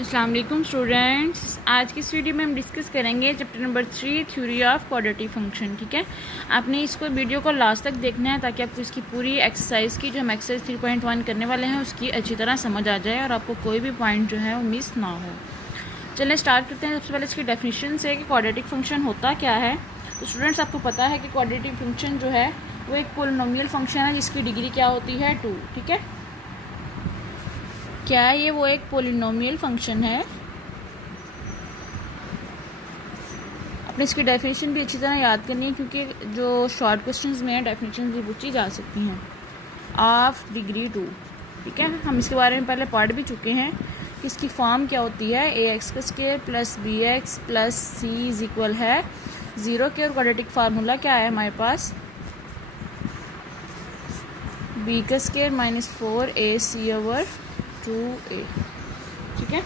अस्सलाम वालेकुम स्टूडेंट्स। आज की इस वीडियो में हम डिस्कस करेंगे chapter number 3 theory of quadratic function. ठीक है, आपने इसको वीडियो को लास्ट तक देखना है ताकि आपको इसकी पूरी एक्सरसाइज की जो हम एक्सरसाइज 3.1 करने वाले हैं उसकी अच्छी तरह समझ आ जाए और आपको कोई भी पॉइंट जो है वो मिस ना हो। चलिए स्टार्ट करते हैं। सबसे पहले इसकी डेफिनेशन से कि क्वाड्रेटिक फंक्शन होता क्या है। तो स्टूडेंट्स, आपको पता है कि क्वाड्रेटिक फंक्शन जो है वो एक पोलिनोमियल फंक्शन है जिसकी डिग्री क्या होती है 2। ठीक है, क्या ये वो एक पोलिनोमियल फंक्शन है। अपने इसकी डेफिनेशन भी अच्छी तरह याद करनी है क्योंकि जो शॉर्ट क्वेश्चंस में डेफिनेशन भी पूछी जा सकती हैं। Of degree 2। ठीक है, हम इसके बारे में पहले पढ़ भी चुके हैं कि इसकी फॉर्म क्या होती है। ए एक्स का square plus b x plus c is equal है 0 के। और क्वाड्रेटिक फार्मूला क्या है हमारे पास, बी का square minus 4ac over 2a। ठीक है,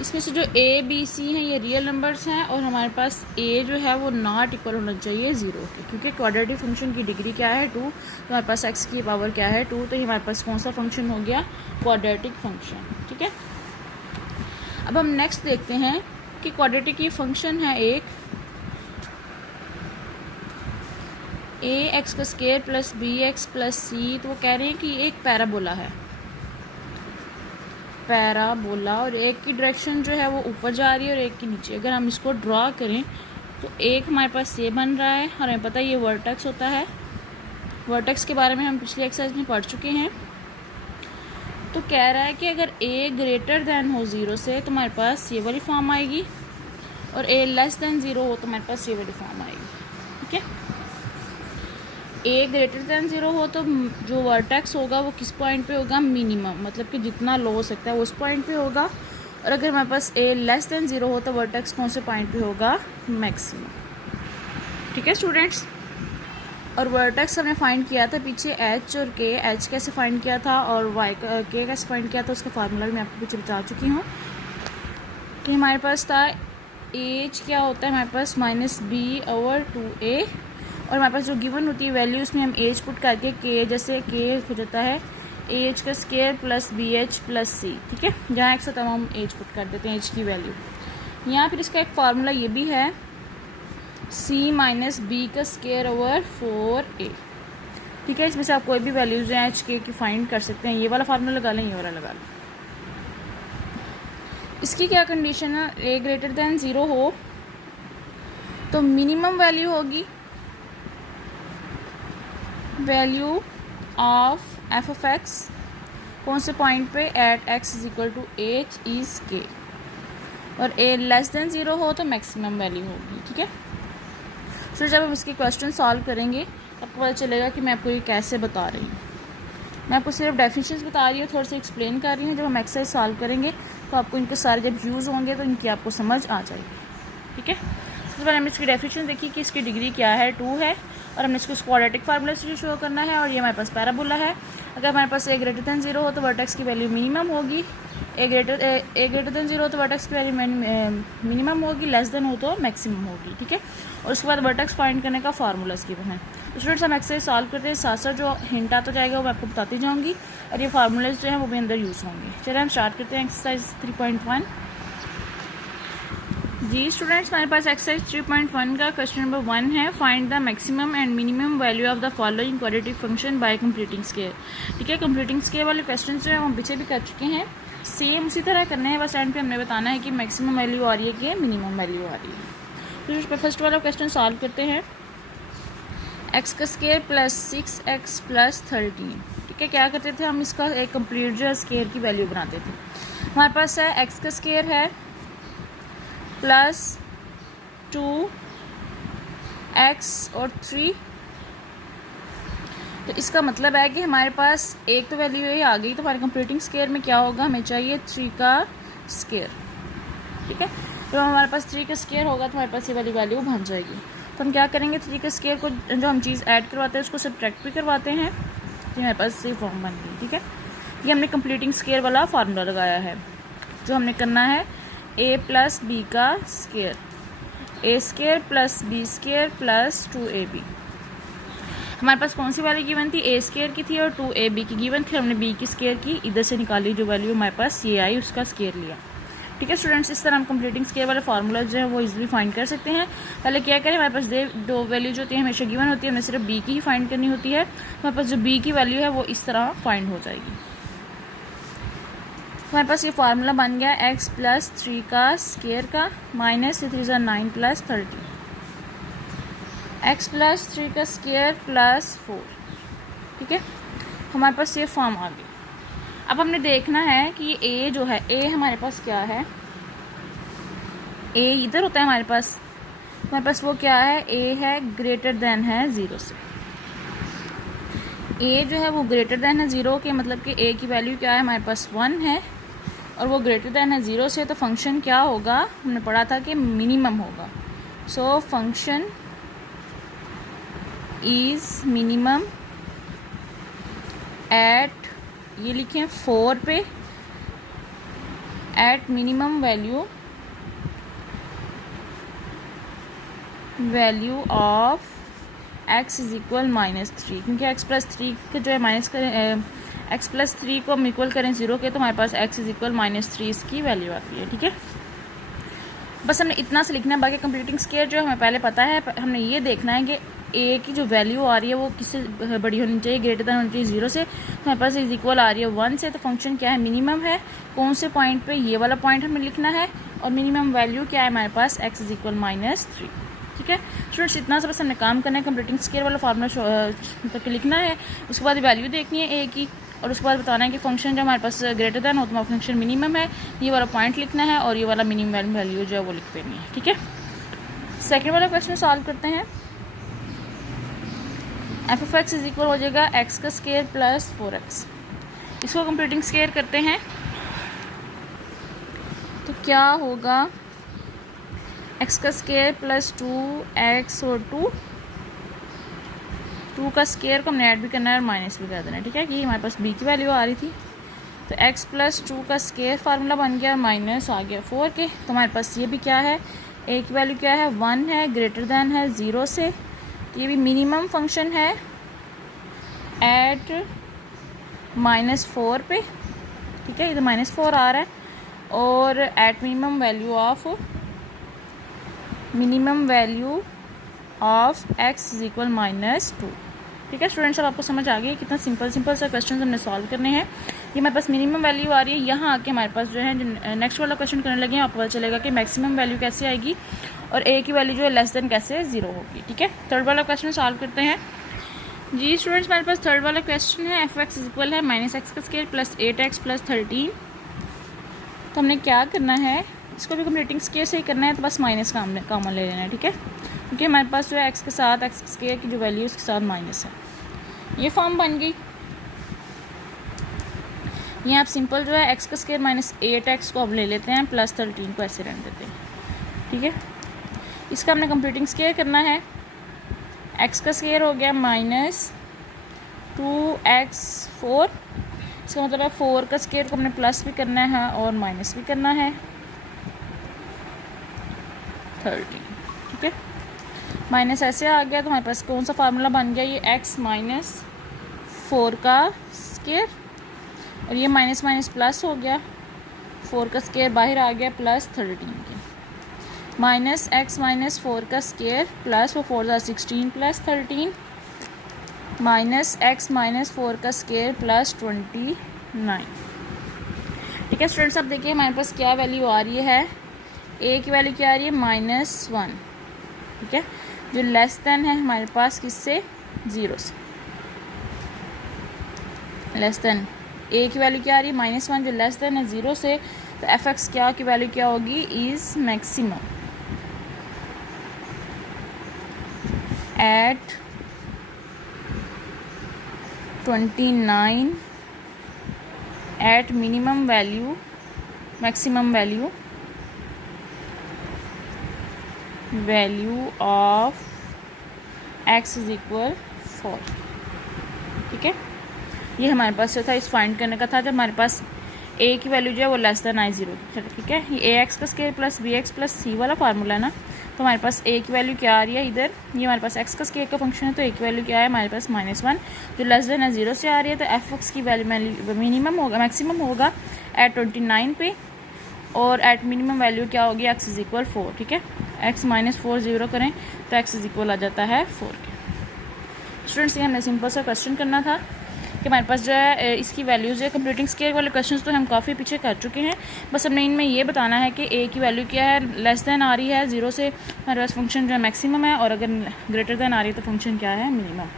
इसमें से जो a b c हैं ये रियल नंबर्स हैं और हमारे पास a जो है वो नॉट इक्वल होना चाहिए 0 के, क्योंकि क्वाड्रेटिक फंक्शन की डिग्री क्या है 2। तो हमारे पास x की पावर क्या है 2। तो ये हमारे पास कौन सा फंक्शन हो गया, क्वाड्रेटिक फंक्शन। ठीक है, अब हम नेक्स्ट देखते हैं कि क्वाड्रेटिक की फंक्शन है एक ए एक्स का square plus b x plus c. तो वो कह रहे हैं कि एक पैराबोला है, पैराबोला, और एक की डायरेक्शन जो है वो ऊपर जा रही है और एक की नीचे। अगर हम इसको ड्रॉ करें तो एक हमारे पास ये बन रहा है और हमें पता है ये वर्टेक्स होता है। वर्टेक्स के बारे में हम पिछली एक्सरसाइज में पढ़ चुके हैं। तो कह रहा है कि अगर ए ग्रेटर देन हो 0 से तो हमारे पास ये वाली फॉर्म आएगी और ए लेस देन 0 हो तो हमारे पास ये वाली फॉर्म आएगी। ठीक है, ए ग्रेटर दैन 0 हो तो जो वर्टेक्स होगा वो किस पॉइंट पे होगा, मिनिमम, मतलब कि जितना लो हो सकता है उस पॉइंट पे होगा। और अगर हमारे पास ए लेस देन 0 हो तो वर्टेक्स कौन से पॉइंट पे होगा, मैक्सिमम। ठीक है स्टूडेंट्स, और वर्टेक्स हमने फाइंड किया था पीछे एच और के। एच कैसे फाइंड किया था और वाई के कैसे फाइंड किया था उसका फार्मूला भी मैं आपको पीछे बता चुकी हूँ कि हमारे पास था एच क्या होता है हमारे पास माइनस बी ओवर 2a। और हमारे पास जो गिवन होती है वैल्यू उसमें हम एच पुट करके के, जैसे के हो जाता है एच का square plus b h plus c. ठीक है, जहाँ एक होता है हम एच पुट कर देते हैं एच की वैल्यू। यहाँ फिर इसका एक फार्मूला ये भी है सी माइनस बी का स्क्वायर ओवर 4a। ठीक है, इसमें से आप कोई भी वैल्यूज हैं एच के की फाइंड कर सकते हैं। ये वाला फार्मूला लगा लें, ये वाला लगा लें। इसकी क्या कंडीशन है, ए ग्रेटर दैन 0 हो तो मिनिमम वैल्यू होगी value of f of x कौन से पॉइंट पे, at x is equal to h is k. और ए लेस देन 0 हो तो मैक्सिमम वैल्यू होगी। ठीक है, फिर जब हम इसके क्वेश्चन सॉल्व करेंगे आपको पता चलेगा कि मैं आपको ये कैसे बता रही हूँ। मैं आपको सिर्फ डेफिनेशंस बता रही हूँ, थोड़ा सा एक्सप्लेन कर रही हूँ। जब हम एक्सरसाइज सॉल्व करेंगे तो आपको इनके सारे जब यूज़ होंगे तो इनकी आपको समझ आ जाएगी। ठीक है, सबसे पहले हमने इसकी डेफिनेशन देखी कि इसकी डिग्री क्या है 2 है और हमने इसको क्वाड्रेटिक फार्मूला से शो करना है। और ये हमारे पास पैराबोला है। अगर हमारे पास ए ग्रेटर दैन 0 हो तो वर्टेक्स की वैल्यू मिनिमम होगी, ए ग्रेटर दैन 0 हो तो वर्टेक्स की वैल्यू मिनिमम होगी, लेस देन हो तो मैक्सिमम होगी। ठीक है, और उसके बाद वर्टेक्स फाइंड करने का फार्मूला इसकी है। तो स्टूडेंट्स, हम एक्सरसाइज सॉल्व करते हैं, साथ साथ जो हिंट आता जाएगा वो मैं आपको बताती जाऊँगी और ये फार्मूलाज जो हैं वो भी अंदर यूज़ होंगे। चलिए हम स्टार्ट करते हैं एक्सरसाइज 3.1। जी स्टूडेंट्स, हमारे पास एक्सरसाइज 3.1 का क्वेश्चन नंबर 1 है, find the maximum and minimum value of the following quadratic function by completing square. ठीक है, कंप्लीटिंग स्क्वायर वाले क्वेश्चन जो है हम पीछे भी कर चुके हैं, सेम उसी तरह करने हैं। बस एंड पे हमने बताना है कि मैक्सिमम वैल्यू आ रही है कि मिनिमम वैल्यू आ रही है। तो फर्स्ट वाला क्वेश्चन सॉल्व करते हैं। एक्स का स्क्वायर प्लस 6x प्लस 13। ठीक है, क्या करते थे हम, इसका एक कंप्लीट जो है स्क्वायर की वैल्यू बनाते थे। हमारे पास है एक्स का स्क्वायर है प्लस 2x और 3। तो इसका मतलब है कि हमारे पास एक तो वैल्यू ये आ गई, तो हमारे कंप्लीटिंग स्क्वायर में क्या होगा, हमें चाहिए 3 का स्क्वायर। ठीक है, तो हमारे पास 3 का स्क्वायर होगा तो हमारे पास ये वाली वैल्यू बन जाएगी। तो हम क्या करेंगे, 3 के स्क्वायर को जो हम चीज़ ऐड करवाते हैं उसको सब्ट्रैक्ट भी करवाते हैं तो हमारे पास ये फॉर्म बन गई। ठीक है, ये हमने कंप्लीटिंग स्क्वायर वाला फार्मूला लगाया है। जो हमने करना है ए प्लस बी का square, a square plus b square plus 2ab। हमारे पास कौन सी वैल्यू गिवन थी, ए स्केयर की थी और 2ab की गिवन थी। हमने b की स्केयर की, इधर से निकाली, जो वैल्यू हमारे पास ये आई उसका स्केयर लिया। ठीक है स्टूडेंट्स, इस तरह हम कंप्लीटिंग स्केयर वाले फार्मूला जो है वो इजीली फाइंड कर सकते हैं। पहले क्या करें, हमारे पास दो वैल्यू जो होती है हमेशा गिवन होती है, हमें सिर्फ b की ही फाइंड करनी होती है। हमारे पास जो b की वैल्यू है वो इस तरह फाइंड हो जाएगी। हमारे पास ये फार्मूला बन गया x + 3 का स्केयर का माइनस 3 × 9 + 30, x + 3 का स्केयर + 4। ठीक है, हमारे पास ये फॉर्म आ गई। अब हमने देखना है कि ये a जो है, a हमारे पास क्या है, a इधर होता है हमारे पास वो क्या है, a है ग्रेटर देन है 0 से। a जो है वो ग्रेटर देन है 0 के, मतलब कि a की वैल्यू क्या है हमारे पास 1 है और वो ग्रेटर देन है 0 से, तो फंक्शन क्या होगा, हमने पढ़ा था कि मिनिमम होगा। So function is minimum at, ये लिखें 4 पे, at minimum value of x = -3, क्योंकि x + 3 का जो है माइनस करें, x + 3 को हम इक्वल करें 0 के, तो हमारे पास x = -3 इसकी वैल्यू आती है। ठीक है, बस हमने इतना से लिखना है। बाकी कंप्लीटिंग स्केयर जो हमें पहले पता है, हमने ये देखना है कि a की जो वैल्यू आ रही है वो किससे बड़ी होनी चाहिए, ग्रेटर देन होनी चाहिए 0 से। तो हमारे पास इज इक्वल आ रही है 1 से, तो फंक्शन क्या है, मिनिमम है। कौन से पॉइंट पे, ये वाला पॉइंट हमें लिखना है, और मिनिमम वैल्यू क्या है हमारे पास, x = -3। ठीक है स्टूडेंट्स, इतना सा बस हमने काम करना है। कंप्लीटिंग स्केयर वाला फार्मूला तक लिखना है, उसके बाद वैल्यू देखनी है a की, और उसके बाद बताना है कि फंक्शन जो हमारे पास ग्रेटर देन हो तो हमारा फंक्शन मिनिमम है, ये वाला पॉइंट लिखना है, और ये वाला मिनिमम वैल्यू जो है वो लिख देनी है। ठीक है, सेकेंड वाला क्वेश्चन सॉल्व करते हैं। f(x) इज इक्वल हो जाएगा x का स्केयर + 4x। इसको कंप्लीटिंग स्केयर करते हैं तो क्या होगा, x का स्केयर + 2x और 2 का स्केयर को हमने ऐड भी करना है और माइनस भी कर देना है। ठीक है, कि हमारे पास b की वैल्यू आ रही थी, तो x + 2 का स्केयर फार्मूला बन गया, माइनस आ गया 4 के। तो हमारे पास ये भी क्या है, a की वैल्यू क्या है, 1 है, ग्रेटर देन है 0 से, तो ये भी मिनिमम फंक्शन है एट -4 पे। ठीक है, इधर -4 आ रहा है, और eight minimum value of x = -2। ठीक है स्टूडेंट्स, अब आपको समझ आ गई कितना सिंपल सा क्वेश्चन हमने सॉल्व करने हैं। ये हमारे पास मिनिमम वैल्यू आ रही है, यहाँ आके हमारे पास जो है नेक्स्ट वाला क्वेश्चन करने लगे हैं, आपको पता चलेगा कि मैक्सिमम वैल्यू कैसे आएगी और a की वैल्यू जो है लेस देन कैसे 0 होगी। ठीक है, थर्ड वाला क्वेश्चन सॉल्व करते हैं। जी स्टूडेंट्स, हमारे पास थर्ड वाला क्वेश्चन है, f(x) = -x का स्केयर + 8x + 13। तो हमने क्या करना है, इसको भी कंप्लीटिंग स्केयर से ही करना है, तो बस माइनस कॉमन ले लेना है। ठीक है, क्योंकि हमारे पास जो है x के साथ x स्केयर की जो वैल्यू है उसके साथ माइनस है, ये फॉर्म बन गई। यहाँ आप सिंपल जो है x का स्केयर -8x को अब ले लेते हैं, + 13 को ऐसे रहने देते हैं। ठीक है, इसका हमने कंप्लीटिंग स्केयर करना है। x का स्केयर हो गया -2x4, इसका मतलब है 4 का स्केयर को हमने प्लस भी करना है और माइनस भी करना है 13। ठीक है, माइनस ऐसे आ गया, तो हमारे पास कौन सा फार्मूला बन गया, ये x - 4 का स्केयर, और ये माइनस माइनस प्लस हो गया, 4 का स्केयर बाहर आ गया, + 13 के, -x - 4 का स्केयर प्लस वो 4 × 16 + 13, -x - 4 का स्केयर + 29। ठीक है स्टूडेंट्स, अब देखिए हमारे पास क्या वैल्यू आ रही है, a की वैल्यू क्या आ रही है, -1। ठीक है, जो लेस देन है हमारे पास किससे, 0 से, लेस देन a की वैल्यू क्या आ रही है, -1, जो लेस देन है 0 से, तो f(x) क्या की वैल्यू क्या होगी, is maximum at 29 at minimum value maximum value of x = 4। ठीक है, ये हमारे पास जो था इस फाइंड करने का था, जब हमारे पास ए की वैल्यू जो है वो लेस देन आई ज़ीरो की, ठीक है। ये ए एक्स का square plus b x plus c वाला फार्मूला है ना, तो हमारे पास ए की वैल्यू क्या आ रही है इधर, ये हमारे पास एक्स का स्केयर का फंक्शन है, तो ए की वैल्यू क्या है हमारे पास -1 जो लेस देन है 0 से आ रही है। तो एफ एक्स की वैल्यू मिनिमम होगा, मैक्सिमम होगा एट 29 पे, और एट मिनिमम वैल्यू क्या होगी, एक्स इज इक्वल 4, ठीक है। एक्स -4 0 करें तो एक्स इज इक्वल आ जाता है 4 के। स्टूडेंट्स ये हमने सिंपल सा क्वेश्चन करना था कि हमारे पास जो है इसकी वैल्यूज़ है। कंप्लीटिंग स्केयर वाले क्वेश्चंस तो हम काफ़ी पीछे कर चुके हैं, बस हमने इनमें ये बताना है कि ए की वैल्यू क्या है, लेस देन आ रही है 0 से, हमारे पास फंक्शन जो है मैक्सिमम है, और अगर ग्रेटर देन आ रही है तो फंक्शन क्या है, मिनिमम।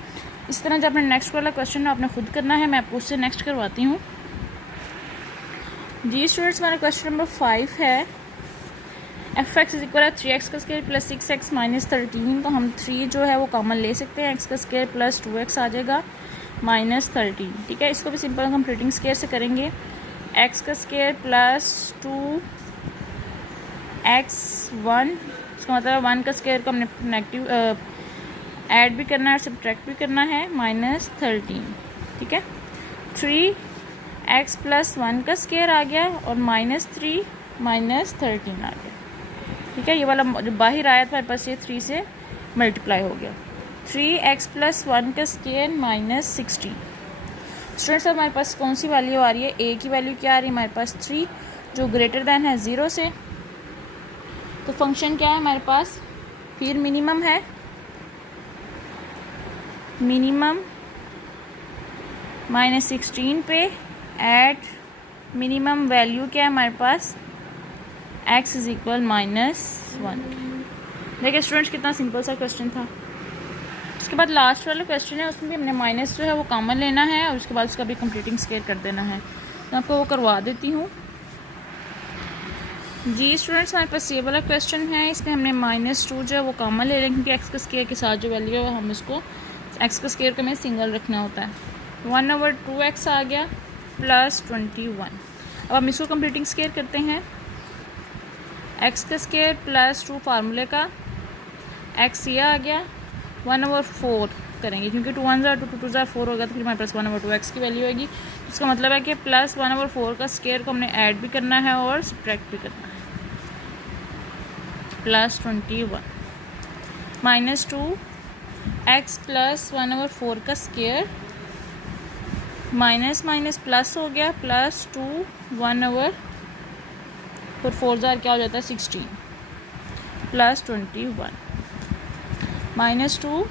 इस तरह जब अपने नेक्स्ट वाला क्वेश्चन आपने खुद करना है, मैं आपको उससे नेक्स्ट करवाती हूँ। जी स्टूडेंट्स, हमारा क्वेश्चन नंबर 5 है एफ एक्स इज इक्वल है 3x का स्केयर प्लस 6x -13। तो हम 3 जो है वो कॉमन ले सकते हैं, x का स्केयर प्लस 2x आ जाएगा -13, ठीक है। इसको भी सिंपल कंप्लीटिंग स्केयर से करेंगे, x का स्केयर प्लस 2x1, इसका मतलब 1 का स्केयर को हमने नेगेटिव ऐड भी करना है और सब्ट्रैक्ट भी करना है, -13, ठीक है। 3x प्लस 1 का स्केयर आ गया और -3 -13 आ गया, ठीक है। ये वाला जो बाहर आया था हमारे पास ये 3 से मल्टीप्लाई हो गया। 3x प्लस 1 का स्केयर -16। स्टूडेंट्स अब हमारे पास कौन सी वैल्यू आ रही है, a की वैल्यू क्या आ रही है हमारे पास 3 जो ग्रेटर दैन है 0 से, तो फंक्शन क्या है हमारे पास, फिर मिनिमम है, मिनिमम -16 पे एट मिनिमम वैल्यू क्या है हमारे पास, x इज इक्वल -1। देखिए स्टूडेंट्स कितना सिंपल सा क्वेश्चन था। उसके बाद लास्ट वाला क्वेश्चन है, उसमें भी हमने माइनस जो है वो कॉमन लेना है और उसके बाद उसका भी कंप्लीटिंग स्केयर कर देना है, तो आपको वो करवा देती हूँ। जी स्टूडेंट्स, हमारे पास ये वाला क्वेश्चन है, इसमें हमने -2 जो है वो कॉमन ले लेंगे, क्योंकि एक्स का स्केयर के साथ जो वैल्यू है हम इसको एक्स का स्केयर को हमें सिंगल रखना होता है। 1/2x आ गया प्लस 21। अब हम इसको कंप्लीटिंग स्केयर करते हैं, एक्स का स्केयर प्लस 2 फार्मूले का, एक्स ये आ गया 1/4 करेंगे, क्योंकि 2 1 2 2 2 4 होगा, तो फिर हमारे पास 1/2x की वैल्यू आएगी। इसका मतलब है कि प्लस 1/4 का स्केयर को हमने ऐड भी करना है और सब्ट्रैक्ट भी करना है, प्लस 21 -2x प्लस 1/4 का स्केयर माइनस माइनस प्लस हो गया, प्लस 2 1/4 क्या हो जाता है 16 प्लस 21 -2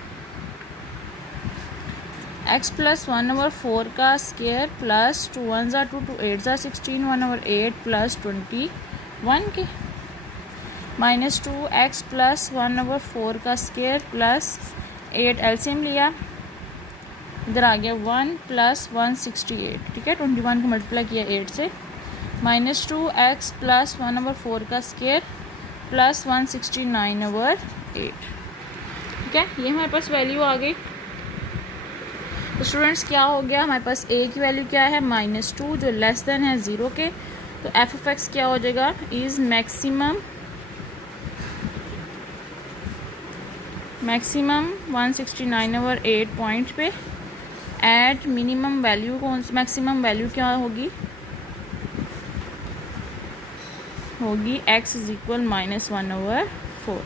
x प्लस 1/4 का स्केयर प्लस 2 1 2 2 8 16 1/8 प्लस 21 के -2x प्लस 1/4 का स्केयर प्लस 8 एलसीएम लिया, इधर आ गया 1 प्लस 168, ठीक है। 21 को मल्टीप्लाई किया 8 से, -2x प्लस 1/4 का स्केयर प्लस 169/8, ठीक है। ये हमारे पास वैल्यू आ गई। तो स्टूडेंट्स क्या हो गया हमारे पास, a की वैल्यू क्या है -2 जो लेस देन है 0 के, तो एफ ऑफ एक्स क्या हो जाएगा, इज मैक्सिमम 169/8 पॉइंट पे एट मिनिमम वैल्यू, कौन सी मैक्सिमम वैल्यू क्या होगी, x इज इक्वल -1/4,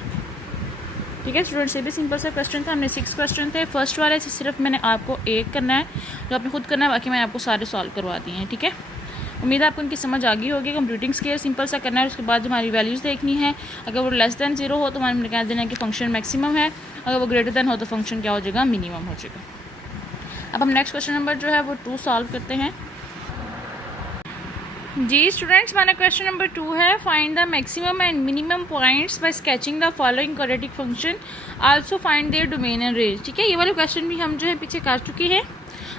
ठीक है। स्टूडेंट्स ये भी सिंपल सा क्वेश्चन था, हमने 6 क्वेश्चन थे। फर्स्ट वाले से सिर्फ मैंने आपको एक करना है, जो आपने खुद करना है, बाकी मैंने आपको सारे सॉल्व करवा दिए हैं, ठीक है। उम्मीद है आपको उनकी समझ आ गई होगी। कंप्यूटिंग स्केयर सिंपल सा करना है, उसके बाद हमारी वैल्यूज़ देखनी है। अगर वो लेस देन 0 हो तो हमारे कह देना है कि फंक्शन मैक्सिमम है, अगर वो ग्रेटर देन हो तो फंक्शन क्या हो जाएगा, मिनिमम हो जाएगा। अब हम नेक्स्ट क्वेश्चन नंबर जो है वो 2 सॉल्व करते हैं। जी स्टूडेंट्स, हमारा क्वेश्चन नंबर 2 है, find the maximum and minimum points by sketching the following quadratic function, also find their domain and range, ठीक है। ये वाले क्वेश्चन भी हम जो है पीछे कर चुके हैं।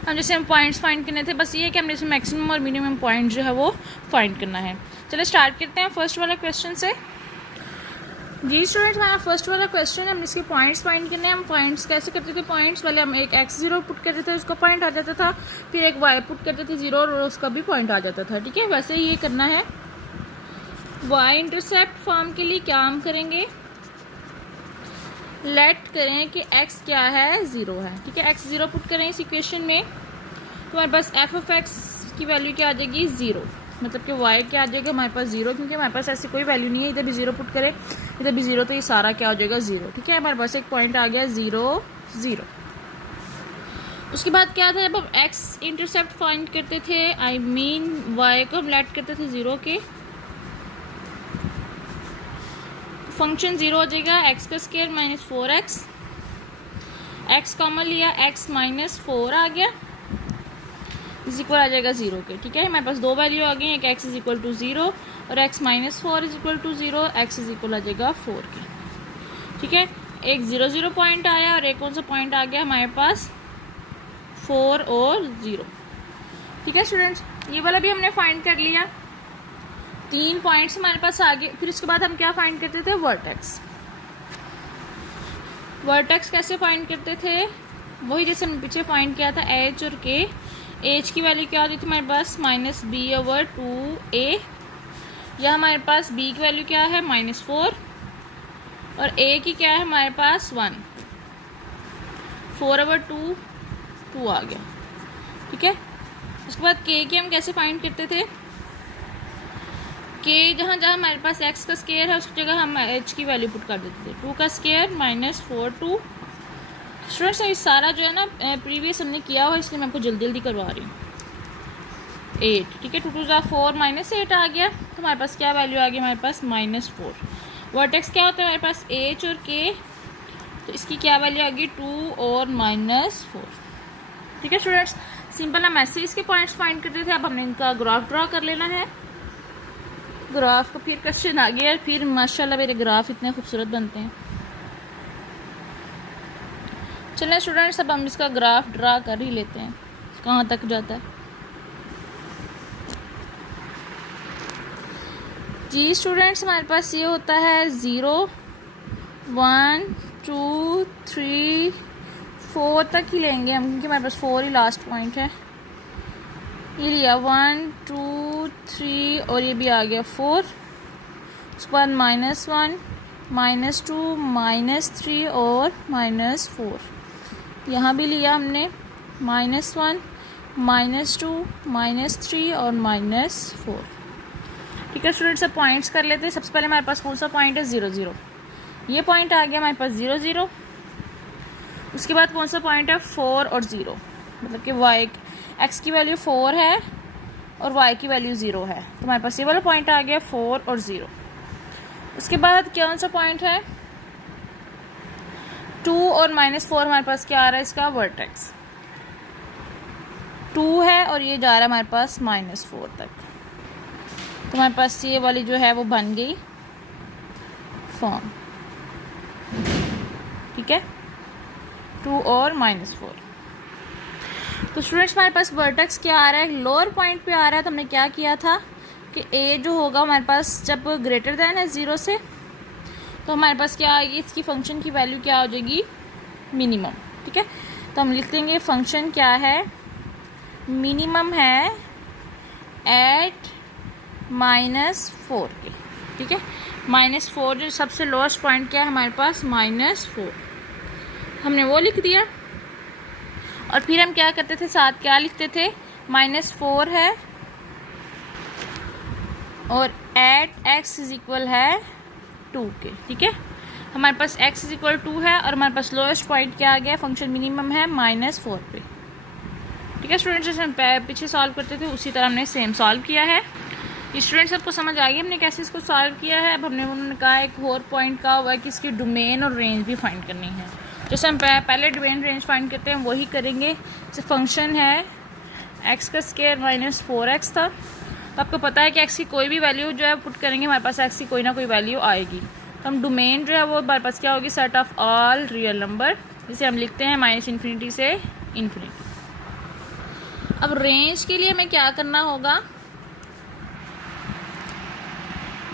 हम जैसे हम पॉइंट्स फाइंड करने थे, बस ये है कि हमने इसमें मैक्सिमम और मिनिमम पॉइंट जो है वो फाइंड करना है। चलिए स्टार्ट करते हैं फर्स्ट वाला क्वेश्चन से। जी स्टूडेंट्स, हमारा फर्स्ट वाला क्वेश्चन है, हम इसके पॉइंट्स फाइंड करने हैं। हम पॉइंट्स कैसे करते थे, पॉइंट्स वाले हम एक x0 पुट करते थे, उसका पॉइंट आ जाता था, फिर एक y पुट करते थे 0 और उसका भी पॉइंट आ जाता था, ठीक है। वैसे ही ये करना है। y इंटरसेप्ट फॉर्म के लिए क्या हम करेंगे, लेट करें कि x क्या है, 0 है, ठीक है। x 0 पुट करें इस इक्वेशन में, तो हमारे पास f ऑफ x की वैल्यू क्या आ जाएगी, 0, मतलब कि y क्या आ जाएगा हमारे पास 0, क्योंकि हमारे पास ऐसी कोई वैल्यू नहीं है, इधर भी 0 पुट करें इधर भी 0, तो ये सारा क्या हो जाएगा 0। ठीक है, हमारे पास एक पॉइंट आ गया 0 0। उसके बाद क्या था, जब हम x इंटरसेप्ट फाइंड करते थे, आई मीन y को हम लेट करते थे 0 के, फंक्शन 0 हो जाएगा x का square minus 4x, x common लिया x माइनस 4 आ गया, इज इक्वल आ जाएगा 0 के। ठीक है, हमारे पास दो वैल्यू आ गई, एक x इज इक्वल टू 0 और x minus 4 is equal to 0, x is equal आ जाएगा 4 के। ठीक है, एक 0 0 पॉइंट आया और एक कौन सा पॉइंट आ गया हमारे पास 4 और 0। ठीक है स्टूडेंट्स, ये वाला भी हमने फाइंड कर लिया, 3 पॉइंट्स हमारे पास आ गए। फिर उसके बाद हम क्या फाइंड करते थे, वर्टेक्स। वर्टेक्स कैसे फाइंड करते थे, वही जैसे हमने पीछे फाइंड किया था h और k। h की वैल्यू क्या होती थी हमारे पास -b/2a, या हमारे पास b की वैल्यू क्या है -4 और a की क्या है हमारे पास 1, 4/2 2 आ गया। ठीक है, उसके बाद k की हम कैसे फाइंड करते थे, k जहाँ जहाँ हमारे पास x का स्क्वायर है उसकी जगह हम h की वैल्यू पुट कर देते थे, 2 का स्क्वायर -4 2। स्टूडेंट्स ये सारा जो है ना प्रीवियस हमने किया हुआ, इसलिए मैं आपको जल्दी जल्दी करवा रही हूँ। 8, ठीक है, 2 2 4 -8 आ गया, तो हमारे पास क्या वैल्यू आ गई हमारे पास -4। वर्टेक्स क्या होता है हमारे पास h और k, तो इसकी क्या वैल्यू आ गई 2 और -4। ठीक है स्टूडेंट्स, सिंपल हम ऐसे इसके पॉइंट्स फाइंड करते थे। अब हमने इनका ग्राफ ड्रॉ कर लेना है। ग्राफ का फिर क्वेश्चन आ गया, फिर माशाल्लाह मेरे ग्राफ इतने खूबसूरत बनते हैं। चलिए स्टूडेंट्स, अब हम इसका ग्राफ ड्रा कर ही लेते हैं, कहाँ तक जाता है। जी स्टूडेंट्स, हमारे पास ये होता है 0 1 2 3 4 तक ही लेंगे हम, क्योंकि हमारे पास 4 ही लास्ट पॉइंट है। ये लिया 1 2 3 और ये भी आ गया 4, उसके बाद -1 -2 -3 और -4, यहाँ भी लिया हमने -1 -2 -3 और -4। ठीक है स्टूडेंट्स, सब पॉइंट्स कर लेते हैं। सबसे पहले हमारे पास कौन सा पॉइंट है 0 0, ये पॉइंट आ गया हमारे पास 0 0। उसके बाद कौन सा पॉइंट है 4 और 0, मतलब कि y x की वैल्यू 4 है और y की वैल्यू 0 है, तो हमारे पास ये वाला पॉइंट आ गया 4 और 0। उसके बाद कौन सा पॉइंट है 2 और -4, हमारे पास क्या आ रहा है इसका वर्टेक्स 2 है और ये जा रहा है हमारे पास -4 तक, तो हमारे पास ये वाली जो है वो बन गई फॉर्म। ठीक है, 2 और -4। तो स्टूडेंट्स हमारे पास वर्टेक्स क्या आ रहा है, लोअर पॉइंट पे आ रहा है। तो हमने क्या किया था कि a जो होगा हमारे पास जब ग्रेटर दैन है 0 से, तो हमारे पास क्या आएगी, इसकी फंक्शन की वैल्यू क्या हो जाएगी मिनिमम। ठीक है, तो हम लिख देंगे फंक्शन क्या है, मिनिमम है एट -4 के। ठीक है, -4 जो सबसे लोएस्ट पॉइंट क्या है हमारे पास -4, हमने वो लिख दिया। और फिर हम क्या करते थे, साथ क्या लिखते थे, -4 है और एट x इज इक्वल है 2 के। ठीक है, हमारे पास x इज इक्वल 2 है और हमारे पास लोएस्ट पॉइंट क्या आ गया, फंक्शन मिनिमम है -4 पे। ठीक है स्टूडेंट्स, जैसे हम पीछे सॉल्व करते थे उसी तरह हमने सेम सॉल्व किया है। स्टूडेंट्स सबको समझ आ गई हमने कैसे इसको सॉल्व किया है। अब हमने उन्होंने कहा एक और पॉइंट का हुआ है कि इसकी डोमेन और रेंज भी फाइंड करनी है। जैसे हम पहले डोमेन रेंज फाइंड करते हैं वही करेंगे। जैसे फंक्शन है x का स्क्वायर -4x था, तो आपको पता है कि x की कोई भी वैल्यू जो है पुट करेंगे हमारे पास x की कोई ना कोई वैल्यू आएगी। तो हम डोमेन जो है वो हमारे पास क्या होगी, set of all real number, जिसे हम लिखते हैं -∞ से ∞। अब रेंज के लिए हमें क्या करना होगा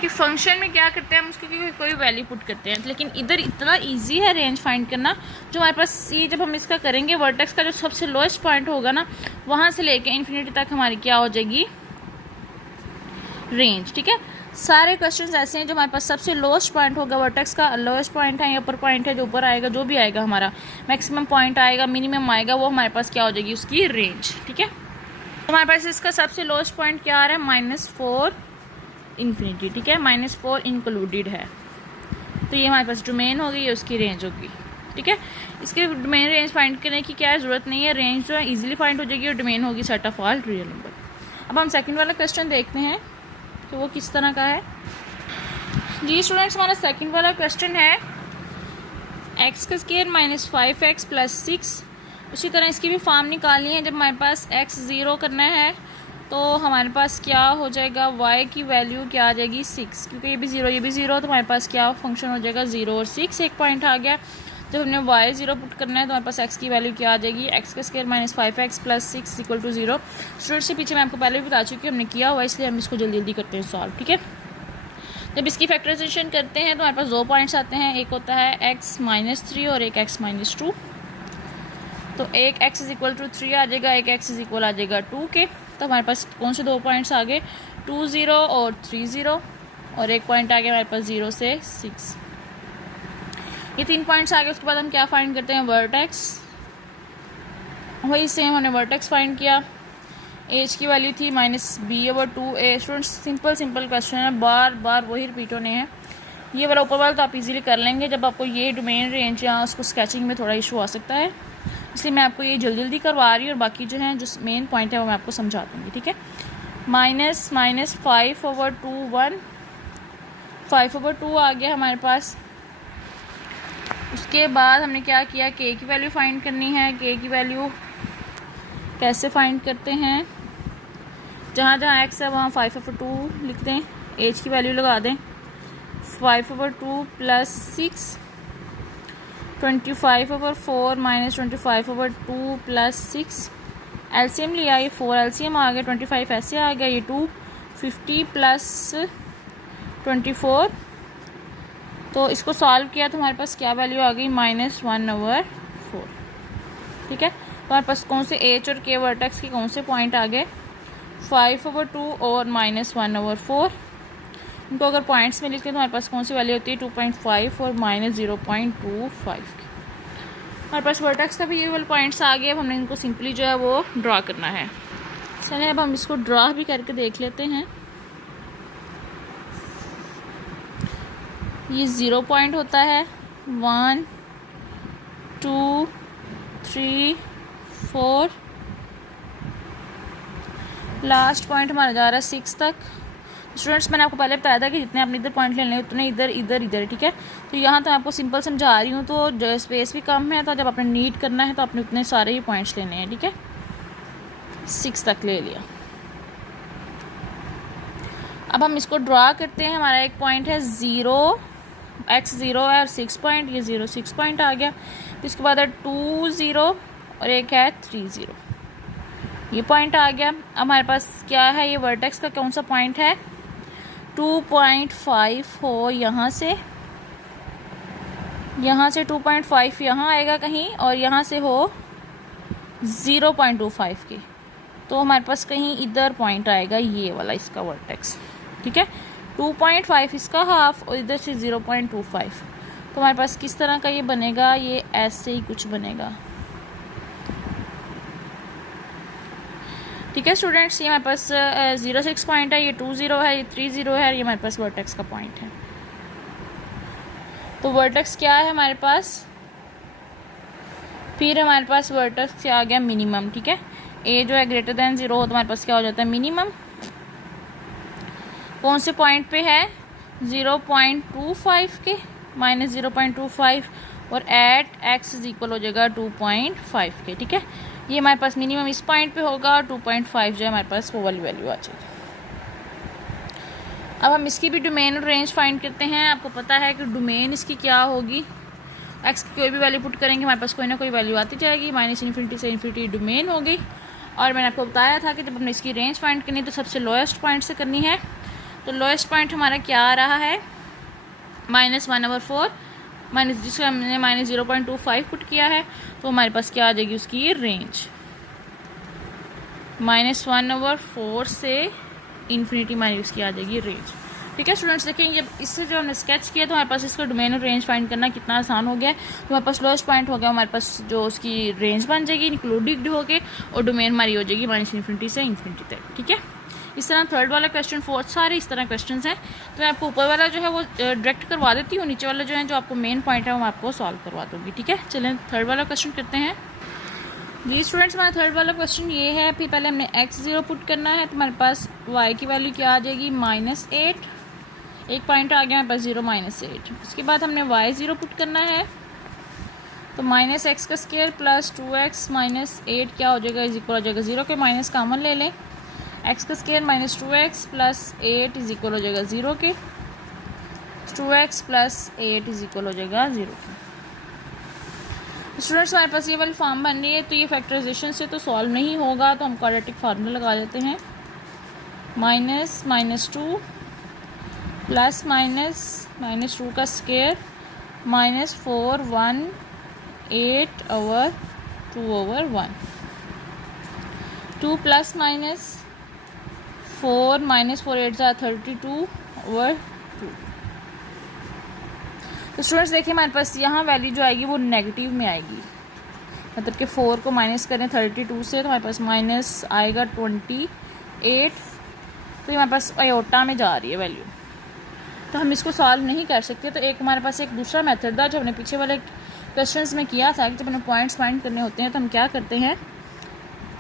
कि फंक्शन में क्या करते हैं हम उसकी कोई वैल्यू पुट करते हैं, लेकिन इधर इतना इजी है रेंज फाइंड करना। जो हमारे पास ये जब हम इसका करेंगे वर्टेक्स का जो सबसे लोएस्ट पॉइंट होगा ना, वहाँ से लेके इन्फिनिटी तक हमारी क्या हो जाएगी रेंज। ठीक है, सारे क्वेश्चंस ऐसे हैं जो हमारे पास सबसे लोएस्ट पॉइंट होगा वर्टेक्स का, लोएस्ट पॉइंट है या अपर पॉइंट है, जो ऊपर आएगा जो भी आएगा हमारा मैक्सिमम पॉइंट आएगा, मिनिमम आएगा, वो हमारे पास क्या हो जाएगी उसकी रेंज। ठीक है, तो हमारे पास इसका सबसे लोएस्ट पॉइंट क्या आ रहा है, -4 इन्फिनिटी, ठीक है, -4 इंक्लूडेड है। तो ये हमारे पास डोमेन होगी, ये उसकी रेंज होगी, ठीक है। इसके डोमेन रेंज फाइंड करने की क्या ज़रूरत नहीं है, रेंज जो है इजीली फाइंड हो जाएगी और डोमेन होगी set of all real number. अब हम सेकंड वाला क्वेश्चन देखते हैं कि वो किस तरह का है। जी स्टूडेंट्स, हमारा सेकंड वाला क्वेश्चन है x का स्क्वायर -5x + 6। उसी तरह इसकी भी फॉर्म निकालनी है। जब हमारे पास x 0 करना है तो हमारे पास क्या हो जाएगा, y की वैल्यू क्या आ जाएगी 6, क्योंकि ये भी 0 तो हमारे पास क्या फंक्शन हो जाएगा 0 और 6, एक पॉइंट आ गया। जब हमने y 0 पुट करना है तो हमारे पास x की वैल्यू क्या आ जाएगी, x का स्क्वायर -5x + 6 = 0। स्टूडेंट से पीछे मैं आपको पहले भी बता चुकी हूँ, हमने किया हुआ, इसलिए हम इसको जल्दी जल्दी करते हैं सॉल्व, ठीक है। जब इसकी फैक्टराइजेशन करते हैं तो हमारे पास 2 पॉइंट्स आते हैं, एक होता है x -3 और एक x -2। तो एक x = 3 आ जाएगा, एक x = आ जाएगा 2 के। तो हमारे पास कौन से 2 पॉइंट्स आ गए, 2 0 और 3 0, और एक पॉइंट आ गया हमारे पास 0 से 6। ये 3 पॉइंट्स आ गए। उसके बाद हम क्या फाइंड करते हैं, वर्टेक्स। वही सेम हमने वर्टेक्स फाइंड किया, एज की वैल्यू थी -b/2a। स्टूडेंट्स सिंपल क्वेश्चन है, बार बार वही रिपीट होने हैं। ये वाला ऊपर वाला तो आप इजीली कर लेंगे, जब आपको ये डोमेन रेंज या उसको स्केचिंग में थोड़ा इशू आ सकता है, इसलिए मैं आपको ये जल्दी करवा रही हूँ, और बाकी जो है जो मेन पॉइंट है वो मैं आपको समझा दूँगी, ठीक है। -5/2 1, 5/2 आ गया हमारे पास। उसके बाद हमने क्या किया, k की वैल्यू फाइंड करनी है। k की वैल्यू कैसे फाइंड करते हैं, जहाँ जहाँ x है वहाँ 5/2 लिख दें, एज की वैल्यू लगा दें, 5/2 + 6, 25/4 - 25/2 + 6। एलसीएम लिया, ये 4 एलसीएम आ गया, 25 ऐसे आ गया, ये 2, 50 + 24। तो इसको सॉल्व किया तो हमारे पास क्या वैल्यू आ गई, -1/4, ठीक है। तो हमारे पास कौन से एच और के वर्टेक्स के कौन से पॉइंट आ गए, 5/2 और -1/4। इनको अगर पॉइंट्स में लिखते हैं तो हमारे पास कौन सी वैल्यू होती है, 2.5 और -0.25 की। हमारे पास वर्टेक्स का भी ये वाले पॉइंट्स आ गए। अब हमने इनको सिंपली जो है वो ड्रा करना है। चलिए अब हम इसको ड्रा भी करके देख लेते हैं। ये 0 पॉइंट होता है, 1 2 3 4, लास्ट पॉइंट हमारा जा रहा है 6 तक। स्टूडेंट्स मैंने आपको पहले बताया था कि जितने आपने इधर पॉइंट लेने उतने इधर इधर इधर, ठीक है। तो यहाँ तो मैं आपको सिंपल समझा रही हूँ, तो जो स्पेस भी कम है, तो जब आपने नीट करना है तो आपने उतने सारे ही पॉइंट्स लेने हैं, ठीक है। 6 तक ले लिया। अब हम इसको ड्रा करते हैं। हमारा एक पॉइंट है 0, x 0 है और 6 पॉइंट, ये 0 6 पॉइंट आ गया। तो इसके बाद है 2 0 और एक है 3 0, ये पॉइंट आ गया। अब हमारे पास क्या है, ये वर्टेक्स का कौन सा पॉइंट है, 2.5 हो यहाँ से 2.5 यहाँ आएगा कहीं, और यहाँ से हो 0.25 के। तो हमारे पास कहीं इधर पॉइंट आएगा, ये वाला इसका वर्टेक्स, ठीक है। 2.5 इसका हाफ और इधर से 0.25। तो हमारे पास किस तरह का ये बनेगा, ये ऐसे ही कुछ बनेगा, ठीक है स्टूडेंट्स। ये हमारे पास 0 6 पॉइंट है, ये 2 0 है, ये 3 0 है, ये हमारे पास वर्टेक्स का पॉइंट है। तो वर्टेक्स क्या है हमारे पास, फिर हमारे पास वर्टेक्स क्या आ गया, मिनिमम, ठीक है। ए जो है > 0 हो तो हमारे पास क्या हो जाता है, मिनिमम। कौन से पॉइंट पे है, 0.25 के, -0.25, और एट x = हो जाएगा 2.5 के, ठीक है। ये हमारे पास मिनिमम इस पॉइंट पे होगा, और 2.5 जो है हमारे पास वो वाली वैल्यू आ जाएगी। अब हम इसकी भी डोमेन और रेंज फाइंड करते हैं। आपको पता है कि डोमेन इसकी क्या होगी, x की कोई भी वैल्यू पुट करेंगे हमारे पास कोई ना कोई वैल्यू आती जाएगी, -∞ से ∞ डोमेन हो गई। और मैंने आपको बताया था कि जब हमने इसकी रेंज फाइंड करनी है तो सबसे लोएस्ट पॉइंट से करनी है। तो लोएस्ट पॉइंट हमारा क्या आ रहा है, -1/4, जिसको हमने -0.25 पुट किया है, तो हमारे पास क्या आ जाएगी उसकी रेंज, -1/4 से ∞ उसकी आ जाएगी रेंज। ठीक है स्टूडेंट्स, देखेंगे जब इससे जो हमने स्केच किया तो हमारे पास इसका डोमेन और रेंज फाइंड करना कितना आसान हो गया है। तो हमारे पास लोएस्ट पॉइंट हो गया, हमारे पास जो उसकी रेंज बन जाएगी इंक्लूडेड होके, और डोमेन हमारी हो जाएगी -∞ से ∞ तक। ठीक है, इस तरह थर्ड वाला क्वेश्चन, फोर्थ, सारे इस तरह क्वेश्चन हैं। तो मैं आपको ऊपर वाला जो है वो डायरेक्ट करवा देती हूँ, नीचे वाला जो है जो आपको मेन पॉइंट है वो मैं आपको सॉल्व करवा दूँगी। ठीक है, चलें थर्ड वाला क्वेश्चन करते हैं। जी स्टूडेंट्स, हमारा थर्ड वाला क्वेश्चन ये है, फिर पहले हमने x0 पुट करना है, तो हमारे पास y की वैल्यू क्या आ जाएगी -8, एक पॉइंट आ गया हमारे पास 0 -8। उसके बाद हमने y0 पुट करना है, तो -x का स्क्वायर प्लस 2x -8 क्या हो जाएगा, इज इक्वल हो जाएगा 0 के माइनस कॉमन ले लें, x का square -2x plus 8 is equal हो जाएगा 0 के, 2x प्लस 8 इज इक्वल हो जाएगा 0 के। स्टूडेंट्स हमारे पास ये वाली फॉर्म बन रही है, तो ये फैक्टराइजेशन से तो सॉल्व नहीं होगा, तो हम क्वाड्रेटिक फार्मूला लगा देते हैं, -2 प्लस -2 का स्क्वायर -4 1 8/2/1, 2 प्लस -4 -4 8 32/2। तो स्टूडेंट्स देखिए हमारे पास यहाँ वैल्यू जो आएगी वो नेगेटिव में आएगी, मतलब कि 4 को माइनस करें 32 से तो हमारे पास माइनस आएगा 28, तो हमारे पास आयोटा में जा रही है वैल्यू, तो हम इसको सॉल्व नहीं कर सकते। तो एक हमारे पास एक दूसरा मेथड था जो हमने पीछे वाले क्वेश्चंस में किया था कि जब हमें पॉइंट्स फाइंड करने होते हैं तो हम क्या करते हैं,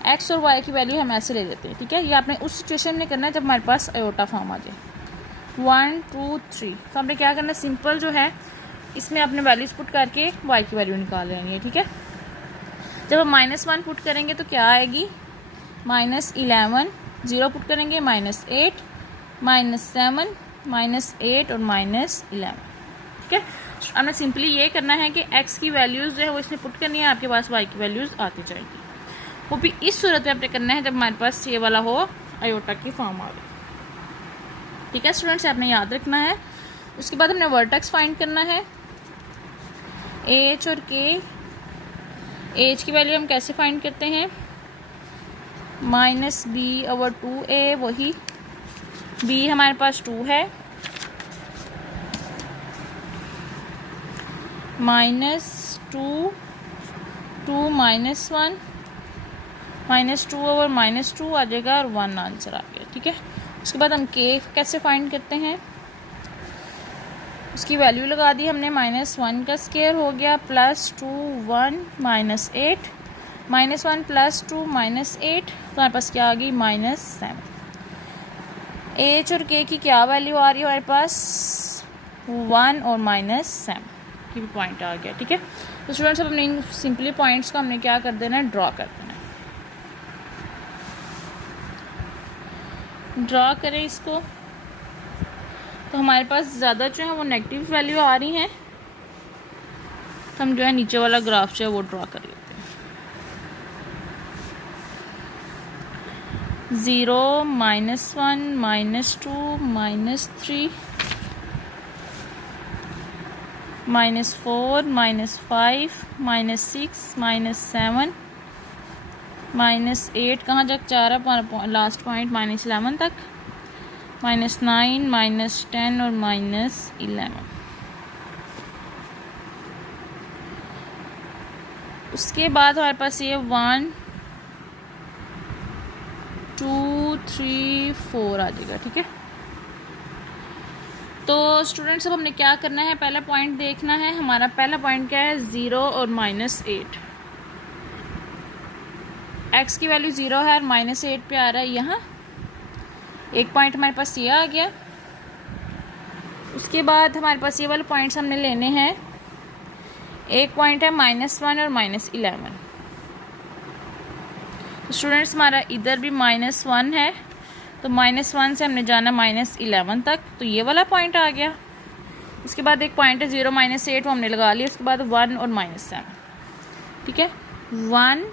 एक्स और वाई की वैल्यू हम ऐसे ले लेते हैं। ठीक है, ये आपने उस सिचुएशन में करना है जब हमारे पास आयोटा फॉर्म आ जाए, 1 2 3। तो हमने क्या करना है, सिंपल जो है इसमें अपने वैल्यूज पुट करके वाई की वैल्यू निकाल लेनी है। ठीक है, जब हम -1 पुट करेंगे तो क्या आएगी, -11, 0 पुट करेंगे -8, -7, -8 और -11। ठीक है, हमने सिंपली ये करना है कि x की वैल्यूज़ जो है वो इसमें पुट करनी है, आपके पास y की वैल्यूज़ आती जाएगी। वो भी इस सूरत में आपने करना है जब हमारे पास ये वाला हो आयोटा की फॉर्म आ गई। ठीक है स्टूडेंट्स, आपने याद रखना है। उसके बाद हमने वर्टेक्स फाइंड करना है, एच और के। एच की वैल्यू हम कैसे फाइंड करते हैं, -b/2a, वही b हमारे पास 2 है, -2 2 -1 -2/-2 आ जाएगा और 1 आंसर आ गया। ठीक है, उसके बाद हम के कैसे फाइंड करते हैं, उसकी वैल्यू लगा दी हमने, -1 का स्क्वायर हो गया +2 1 -8, -1 +2 -8, तो हमारे पास क्या आ गई -7। एच और के की क्या वैल्यू आ रही है हमारे पास, 1 और -7 की भी पॉइंट आ गया। ठीक है, तो स्टूडेंट्स अब हमने इन सिंपली पॉइंट्स को हमने क्या कर देना है, ड्रॉ कर देना है। ड्रॉ करें इसको, तो हमारे पास ज़्यादा जो है वो नेगेटिव वैल्यू आ रही हैं, तो हम जो है नीचे वाला ग्राफ जो है वो ड्रॉ कर लेते हैं। 0 -1 -2 -3 -4 -5 -6 -7 -8 कहाँ तक जा रहा है, लास्ट पॉइंट -11 तक, -9 -10 और -11। उसके बाद हमारे पास ये 1 2 3 4 आ जाएगा। ठीक है, तो स्टूडेंट्स अब हमने क्या करना है, पहला पॉइंट देखना है। हमारा पहला पॉइंट क्या है, 0 और -8। x की वैल्यू 0 है और -8 पे आ रहा है, यहाँ एक पॉइंट हमारे पास ये आ गया। उसके बाद हमारे पास ये वाले पॉइंट्स हमने लेने हैं, एक पॉइंट है -1 और -11। स्टूडेंट्स हमारा इधर भी -1 है, तो -1 से हमने जाना -11 तक, तो ये वाला पॉइंट आ गया। उसके बाद एक पॉइंट है 0 -8, वो हमने लगा लिया। उसके बाद 1 और -7। ठीक है, 1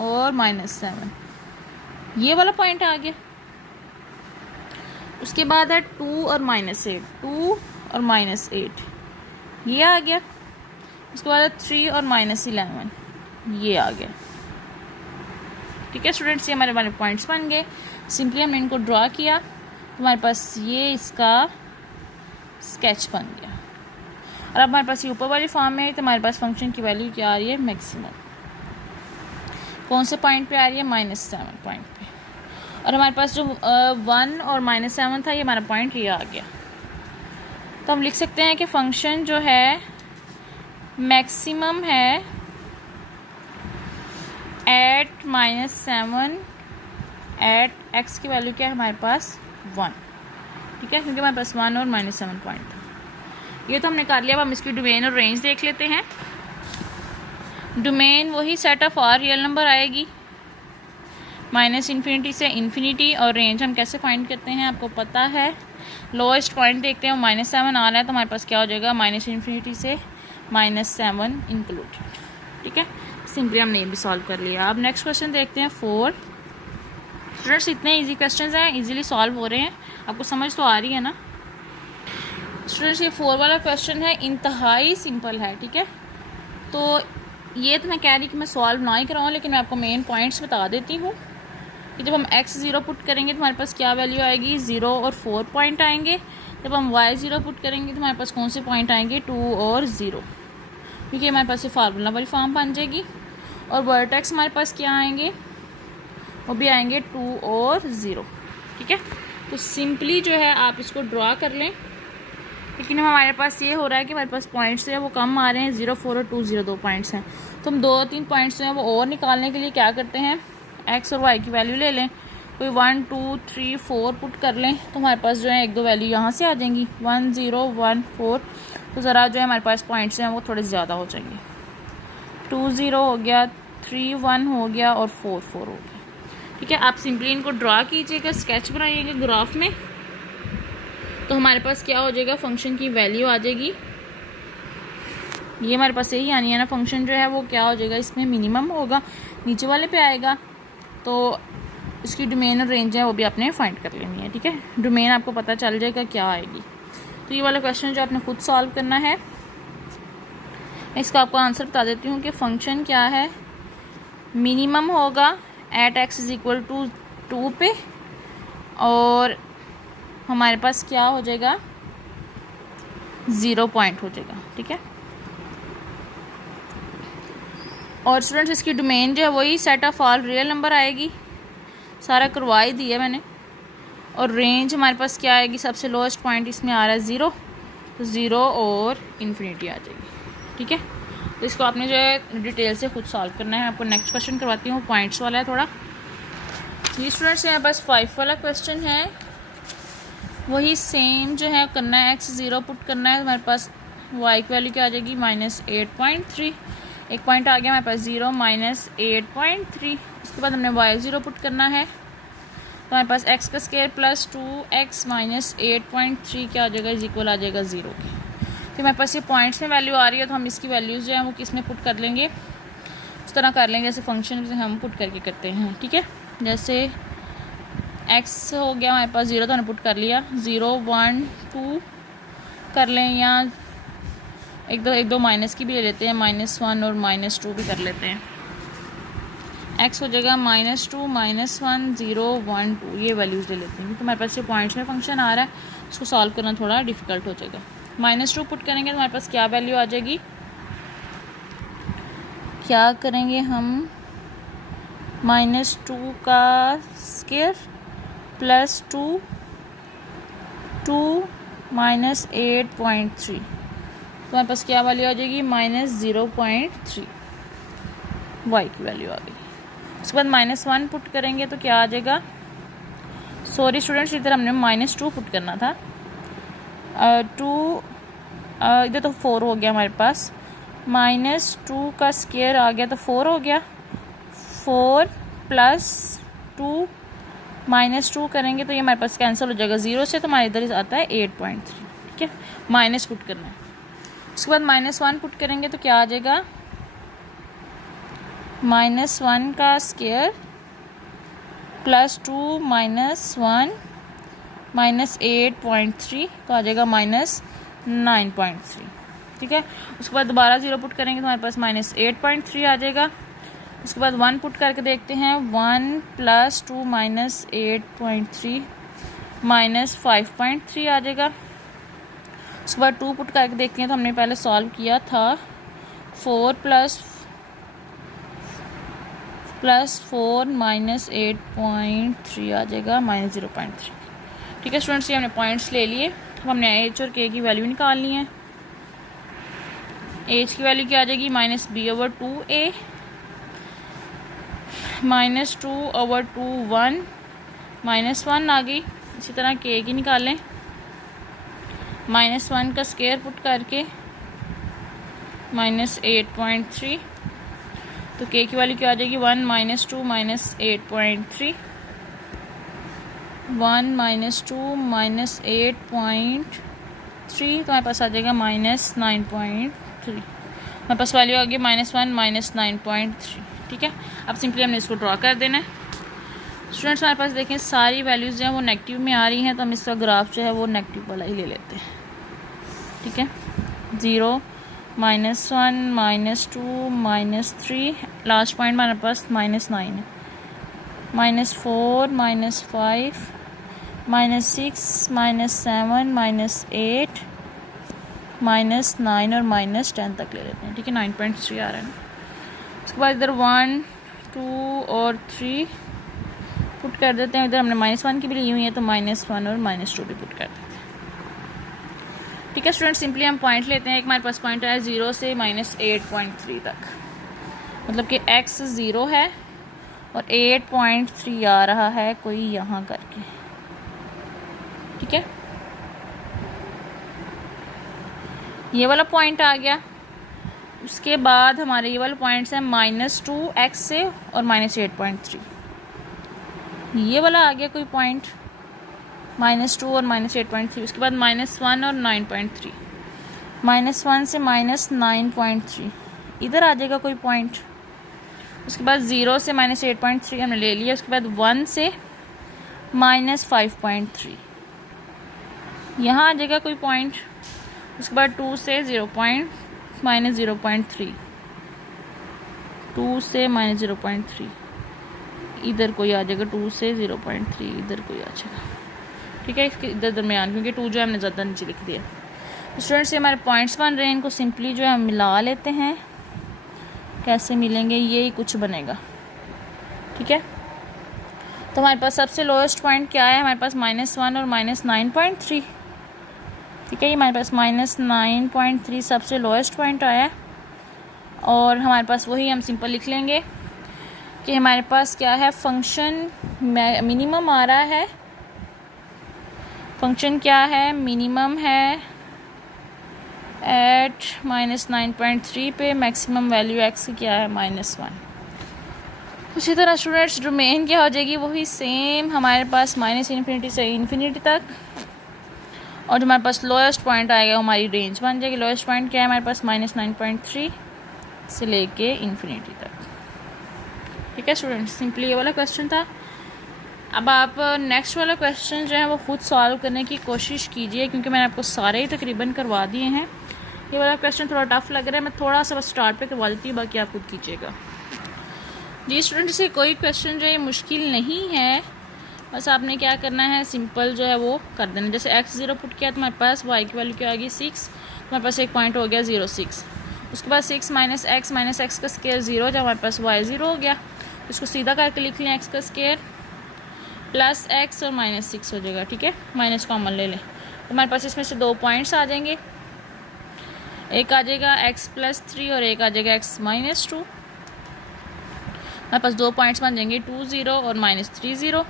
और -7, ये वाला पॉइंट आ गया। उसके बाद है 2 और -8, 2 और -8, ये आ गया। उसके बाद 3 और -11, ये आ गया। ठीक है स्टूडेंट्स, ये हमारे पॉइंट्स बन गए। सिंपली हमने इनको ड्रॉ किया, तो हमारे पास ये इसका स्केच बन गया। और अब हमारे पास ये ऊपर वाली फॉर्म में है, तो हमारे पास फंक्शन की वैल्यू क्या आ रही है, मैक्सिमम। कौन से पॉइंट पे आ रही है, -7 पॉइंट पे। और हमारे पास जो 1 और -7 था, ये हमारा पॉइंट ये आ गया। तो हम लिख सकते हैं कि फंक्शन जो है मैक्सिमम है एट -7 एट x की वैल्यू क्या है हमारे पास 1, ठीक है, क्योंकि हमारे पास 1 और -7 पॉइंट था। ये तो हमने कर लिया। अब हम इसकी डोमेन और रेंज देख लेते हैं। डोमेन वही set of all real number आएगी -∞ से ∞, और रेंज हम कैसे फाइंड करते हैं आपको पता है। लोएस्ट पॉइंट देखते हैं, -7 आ रहा है, तो हमारे पास क्या हो जाएगा, -∞ से -7 इंक्लूड, ठीक है। सिंपली हमने ये भी सॉल्व कर लिया। अब नेक्स्ट क्वेश्चन देखते हैं 4। स्टूडेंट्स इतने इजी क्वेश्चंस हैं, इजीली सॉल्व हो रहे हैं, आपको समझ तो आ रही है ना। स्टूडेंट्स ये 4 वाला क्वेश्चन है, इंतहाई सिंपल है, ठीक है। तो ये तो मैं कह रही कि मैं सॉल्व ना ही कराऊँ, लेकिन मैं आपको मेन पॉइंट्स बता देती हूँ कि जब हम x 0 पुट करेंगे तो हमारे पास क्या वैल्यू आएगी, 0 और 4 पॉइंट आएंगे। जब हम y 0 पुट करेंगे तो हमारे पास कौन से पॉइंट आएंगे, 2 और 0, क्योंकि हमारे पास ये फार्मूला वाली फॉर्म बन जाएगी। और वर्टेक्स हमारे पास क्या आएंगे, वो भी आएंगे 2 और 0, ठीक है। तो सिंपली जो है आप इसको ड्रा कर लें, लेकिन हमारे पास ये हो रहा है कि हमारे पास पॉइंट्स जो है वो कम आ रहे हैं, 0 4 और 2 0 2 पॉइंट्स हैं। तो हम 2-3 पॉइंट्स जो हैं वो और निकालने के लिए क्या करते हैं, x और y की वैल्यू ले लें, कोई 1 2 3 4 पुट कर लें, तो हमारे पास जो है 1-2 वैल्यू यहाँ से आ जाएंगी, 1 0 1 4। तो ज़रा जो है हमारे पास पॉइंट्स हैं वो थोड़े ज़्यादा हो जाएंगे, 2 0 हो गया, 3 1 हो गया और 4 4 हो गया, ठीक है। आप सिंपली इनको ड्रा कीजिएगा, स्केच बनाइएगा ग्राफ में, तो हमारे पास क्या हो जाएगा, फंक्शन की वैल्यू आ जाएगी। ये हमारे पास यही आनी है ना, फंक्शन जो है वो क्या हो जाएगा, इसमें मिनिमम होगा, नीचे वाले पे आएगा। तो इसकी डोमेन और रेंज है वो भी आपने फाइंड कर लेनी है, ठीक है। डोमेन आपको पता चल जाएगा क्या आएगी। तो ये वाला क्वेश्चन जो आपने खुद सॉल्व करना है, इसका आपको आंसर बता देती हूँ कि फंक्शन क्या है, मिनिमम होगा एट x = 2 पे, और हमारे पास क्या हो जाएगा, 0 पॉइंट हो जाएगा, ठीक है। और स्टूडेंट्स इसकी डोमेन जो है वही set of all real number आएगी, सारा करवा ही दिया मैंने। और रेंज हमारे पास क्या आएगी, सबसे लोएस्ट पॉइंट इसमें आ रहा है 0, तो 0 और इन्फिनिटी आ जाएगी, ठीक है। तो इसको आपने जो है डिटेल से खुद सॉल्व करना है। आपको नेक्स्ट क्वेश्चन करवाती हूँ, पॉइंट्स वाला है थोड़ा। ये स्टूडेंट्स यहाँ बस 5 वाला क्वेश्चन है, वही सेम जो है करना है, x 0 पुट करना है, हमारे पास y की वैल्यू क्या आ जाएगी, -8.3। एक पॉइंट आ गया हमारे पास 0 -8.3। उसके बाद हमने y 0 पुट करना है, तो हमारे पास x का स्क्वायर प्लस 2x -8.3 क्या आ जाएगा, इक्वल आ जाएगा 0 के। तो हमारे पास ये पॉइंट्स में वैल्यू आ रही है, तो हम इसकी वैल्यूज़ जो है वो किस में पुट कर लेंगे, उस तरह कर लेंगे जैसे फंक्शन से हम पुट करके करते हैं, ठीक है। जैसे x हो गया हमारे पास 0, तो हमने पुट कर लिया, 0 1 2 कर लें, या एक दो माइनस की भी ले लेते हैं, -1 और -2 भी कर लेते हैं। x हो जाएगा -2 -1 0 1 2, ये वैल्यूज़ ले लेते हैं, तो हमारे पास ये पॉइंट्स में फंक्शन आ रहा है, उसको सॉल्व करना थोड़ा डिफिकल्ट हो जाएगा। -2 पुट करेंगे तो हमारे पास क्या वैल्यू आ जाएगी, क्या करेंगे हम, -2 का स्क्वायर प्लस 2 -8.3, तो हमारे पास क्या वैल्यू आ जाएगी, -0.3 y की वैल्यू आ गई। उसके बाद -1 पुट करेंगे तो क्या आ जाएगा, सॉरी स्टूडेंट्स इधर हमने -2 पुट करना था, 2 इधर तो 4 हो गया हमारे पास, -2 का स्क्वायर आ गया तो 4 हो गया, 4 + 2 -2 करेंगे तो ये हमारे पास कैंसिल हो जाएगा 0 से, तो हमारे इधर आता है 8.3, ठीक है। माइनस पुट करना है, उसके बाद -1 पुट करेंगे तो क्या आ जाएगा, -1 का स्क्वायर प्लस 2 -1 -8.3 तो आ जाएगा -9.3, ठीक है। उसके बाद दोबारा 0 पुट करेंगे तो हमारे पास -8.3 आ जाएगा। उसके बाद 1 पुट करके देखते हैं, 1 + 2 -8.3 -5.3 आ जाएगा। उसके बाद 2 पुट करके देखते हैं। तो हमने पहले सॉल्व किया था 4 प्लस 4 माइनस 8.3 आ जाएगा माइनस 0.3। ठीक है स्टूडेंट्स, ये हमने पॉइंट्स ले लिए। अब हमने एच और के की वैल्यू निकालनी है। एच की वैल्यू क्या आ जाएगी, माइनस b/2a माइनस 2/2 1 -1 आ गई। इसी तरह के की निकालें, -1 का स्क्वायर पुट करके -8.3। तो के की वैल्यू क्या आ जाएगी, 1 - 2 - 8.3 1 - 2 - 8.3 तो हमारे पास आ जाएगा -9.3। हमारे पास वैल्यू आ गई -1 - 9.3। ठीक है, अब सिंपली हमने इसको ड्रॉ कर देना है। स्टूडेंट्स हमारे पास देखें सारी वैल्यूज़ जो हैं वो नेगेटिव में आ रही हैं, तो हम इसका ग्राफ जो है वो नेगेटिव वाला ही ले लेते हैं। ठीक है, 0 -1 -2 -3, लास्ट पॉइंट हमारे पास -9 है, -4 -5 -6 -7 -8 -9 और -10 तक ले लेते हैं। ठीक है, 9.3 आ रहा है ना। उसके बाद इधर 1 2 और 3 पुट कर देते हैं। इधर हमने -1 की भी ली हुई है, तो -1 और -2 भी पुट कर देते हैं। ठीक है स्टूडेंट, सिंपली हम पॉइंट लेते हैं। एक हमारे पास पॉइंट है 0 से -8.3 तक, मतलब कि x 0 है और 8.3 आ रहा है कोई यहाँ करके। ठीक है, ये वाला पॉइंट आ गया। उसके बाद हमारे ये वाले पॉइंट्स हैं -2x से और -8.3। ये वाला आ गया कोई पॉइंट -2 और -8.3। उसके बाद -1 और 9.3, -1 से -9.3 इधर आ जाएगा कोई पॉइंट। उसके बाद 0 से -8.3 हमने ले लिया। उसके बाद 1 से -5.3 यहाँ आ जाएगा कोई पॉइंट। उसके बाद 2 से -0.3 2 से -0.3 इधर कोई आ जाएगा। 2 से 0.3 इधर कोई आ जाएगा। ठीक है, इसके इधर दरमियान, क्योंकि 2 जो है हमने ज़्यादा नीचे लिख दिया। स्टूडेंट्स ये हमारे पॉइंट्स बन रहे हैं, इनको सिंपली जो है हम मिला लेते हैं। कैसे मिलेंगे, ये ही कुछ बनेगा। ठीक है, तो हमारे पास सबसे लोएस्ट पॉइंट क्या है, हमारे पास -1 और -9.3। ठीक है, ये हमारे पास -9.3 सबसे लोएस्ट पॉइंट आया है। और हमारे पास वही हम सिंपल लिख लेंगे कि हमारे पास क्या है, फंक्शन मिनिमम आ रहा है। फंक्शन क्या है, मिनिमम है एट -9.3 पे। मैक्सिमम वैल्यू x की क्या है, -1। उसी तरह स्टूडेंट्स डोमेन क्या हो जाएगी, वही सेम हमारे पास -∞ से ∞ तक। और जो हमारे पास लोएस्ट पॉइंट आएगा हमारी रेंज बन जाएगी। लोएस्ट पॉइंट क्या है हमारे पास, -9.3 से लेके ∞ तक। ठीक है स्टूडेंट्स, सिंपली ये वाला क्वेश्चन था। अब आप नेक्स्ट वाला क्वेश्चन जो है वो खुद सॉल्व करने की कोशिश कीजिए, क्योंकि मैंने आपको सारे ही तकरीबन करवा दिए हैं। ये वाला क्वेश्चन थोड़ा टफ लग रहा है, मैं थोड़ा सा बस स्टार्ट पे करवा देती हूँ, बाकी आप खुद कीजिएगा। जी स्टूडेंट, से कोई क्वेश्चन जो है मुश्किल नहीं है, बस आपने क्या करना है, सिंपल जो है वो कर देना। जैसे x 0 पुट किया तो हमारे पास y की वैल्यू क्या आ गई 6, तो हमारे पास एक पॉइंट हो गया 0 6। उसके बाद 6 - x का स्क्वायर 0, जब हमारे पास y 0 हो गया, इसको सीधा करके लिख लें x का स्क्वायर प्लस x और -6 हो जाएगा। ठीक है, माइनस कॉमन ले लें, तो हमारे पास इसमें से 2 पॉइंट्स आ जाएंगे। एक आ जाएगा x +3 और एक आ जाएगा x -2। हमारे पास 2 पॉइंट्स बन जाएंगे 2 0 और -3 0।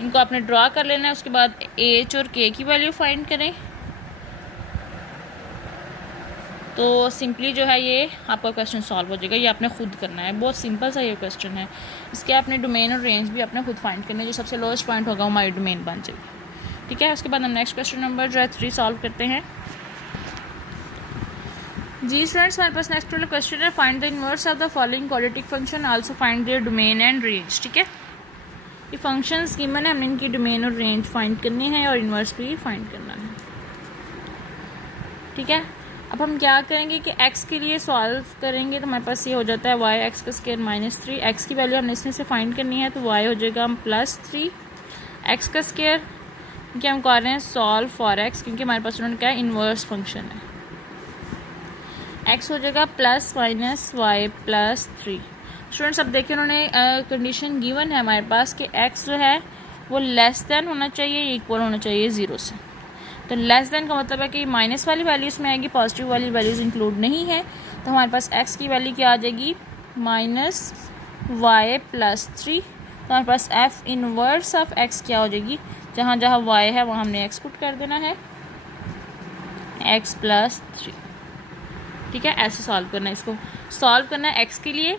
इनको आपने ड्रा कर लेना है। उसके बाद h और k की वैल्यू फाइंड करें। तो सिंपली जो है ये आपका क्वेश्चन सॉल्व हो जाएगा। ये आपने खुद करना है, बहुत सिंपल सा ये क्वेश्चन है। इसके आपने डोमेन और रेंज भी आपने खुद फाइंड करना है। जो सबसे लोएस्ट पॉइंट होगा हमारी डोमेन बन जाएगी। ठीक है, उसके बाद हम नेक्स्ट क्वेश्चन नंबर जो है 3 सॉल्व करते हैं। जी स्टूडेंट्स, हमारे पास नेक्स्ट वाला क्वेश्चन है, find the inverse of the following quadratic function, also find their domain and range. ठीक है, ये फंक्शंस गिवन है, हमने इनकी डोमेन और रेंज फाइंड करनी है और इनवर्स भी फाइंड करना है। ठीक है, अब हम क्या करेंगे कि x के लिए सॉल्व करेंगे, तो हमारे पास ये हो जाता है y x का स्क्वायर -3। x की वैल्यू हमने इसमें से फाइंड करनी है, तो y हो जाएगा +3 x का स्क्वायर क्योंकि हम कर रहे हैं सॉल्व फॉर एक्स, क्योंकि हमारे पास स्टूडेंट क्या है, इन्वर्स फंक्शन है। एक्स हो जाएगा plus minus y plus 3। Students अब देखिए उन्होंने कंडीशन गिवन है हमारे पास कि एक्स जो है वो लेस देन होना चाहिए, इक्वल होना चाहिए 0 से। तो लेस देन का मतलब है कि माइनस वाली वैल्यूज़ में आएगी, पॉजिटिव वाली वैल्यूज़ इंक्लूड नहीं है। तो हमारे पास एक्स की वैल्यू क्या आ जाएगी, माइनस वाई प्लस 3। तो हमारे पास एफ इनवर्स ऑफ एक्स क्या हो जाएगी, जहाँ जहाँ वाई है वहाँ हमने एक्स पुट कर देना है, एक्स प्लस 3। ठीक है, ऐसे सॉल्व करना है, इसको सॉल्व करना है एक्स के लिए।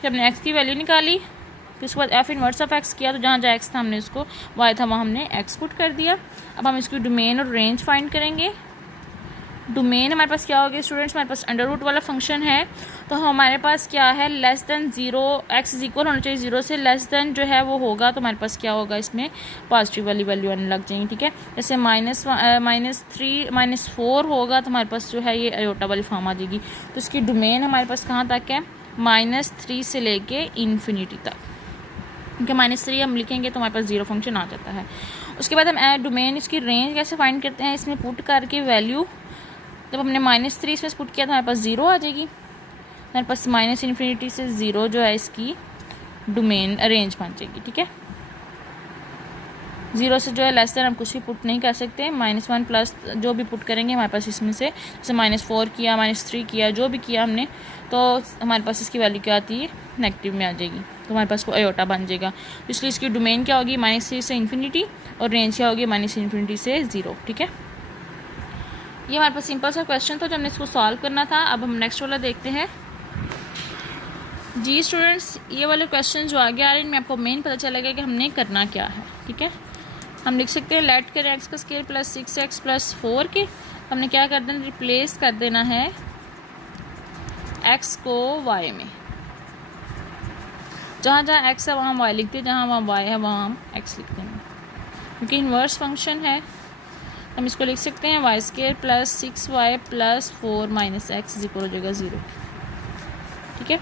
फिर हमने एक्स की वैल्यू निकाली, फिर उसके बाद एफ इनवर्स ऑफ एक्स किया, तो जहाँ जहाँ एक्स था हमने उसको वाई था वहाँ हमने एक्स पुट कर दिया। अब हम इसकी डोमेन और रेंज फाइंड करेंगे। डोमेन हमारे पास क्या होगी स्टूडेंट्स, हमारे पास अंडर रूट वाला फंक्शन है, तो हमारे पास क्या है, less than 0, x is equal होना चाहिए 0 से, लेस देन जो है वो होगा, तो हमारे पास क्या होगा, इसमें पॉजिटिव वाली वैल्यू आने लग जाएंगी। ठीक है, जैसे -3 -4 होगा तो हमारे पास जो है ये अयोटा वाली फॉर्म आ जाएगी। तो इसकी डोमेन हमारे पास कहाँ तक है, -3 से लेके इन्फिनिटी तक, क्योंकि -3 हम लिखेंगे तो हमारे पास 0 फंक्शन आ जाता है। उसके बाद हम डोमेन इसकी रेंज कैसे फाइंड करते हैं, इसमें पुट करके वैल्यू जब हमने -3 इसमें पुट किया तो हमारे पास 0 आ जाएगी। हमारे पास -इन्फिनिटी से 0 जो है इसकी डोमेन रेंज बन जाएगी। ठीक है, 0 से जो है लेस देन हम कुछ भी पुट नहीं कर सकते, -1 प्लस जो भी पुट करेंगे हमारे पास इसमें से, जैसे -4 किया, -3 किया, जो भी किया हमने, तो हमारे पास इसकी वैल्यू क्या आती है, नेगेटिव में आ जाएगी, तो हमारे पास को अयोटा बन जाएगा। तो इसलिए इसकी डोमेन क्या होगी, -3 से इन्फिनिटी, और रेंज क्या होगी, -इन्फिनिटी से 0। ठीक है, ये हमारे पास सिंपल सा क्वेश्चन था जो हमने इसको सॉल्व करना था। अब हम नेक्स्ट वाला देखते हैं। जी स्टूडेंट्स, ये वाले क्वेश्चन जो आगे आ रहे हैं इनमें आपको मेन पता चलेगा कि हमने करना क्या है। ठीक है, हम लिख सकते हैं लेट करें एक्स का स्क्वायर प्लस 6x प्लस 4 के, हमने क्या कर देना, रिप्लेस कर देना है x को y में, जहाँ जहाँ x है वहाँ हम y लिखते हैं, जहाँ वहाँ y है वहाँ हम x लिखते हैं, क्योंकि इन्वर्स फंक्शन है। हम इसको लिख सकते हैं y square plus 6y plus 4 minus x is equal हो जाएगा 0। ठीक है,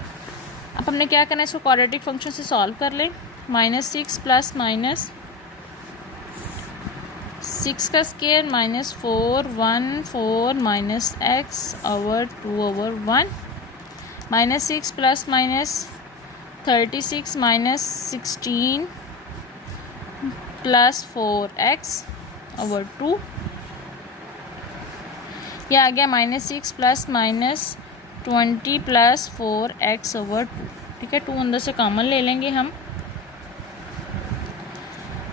अब हमने क्या करना है, इसको क्वाड्रेटिक फंक्शन से सॉल्व कर लें। -6 प्लस -6 का square -4 1 4 minus x over 2/1 -6 plus -36 -16 plus 4x over 2, यह आ गया -6 प्लस -20 प्लस 4x ओवर 2। ठीक है, 2 अंदर से कॉमन ले लेंगे हम,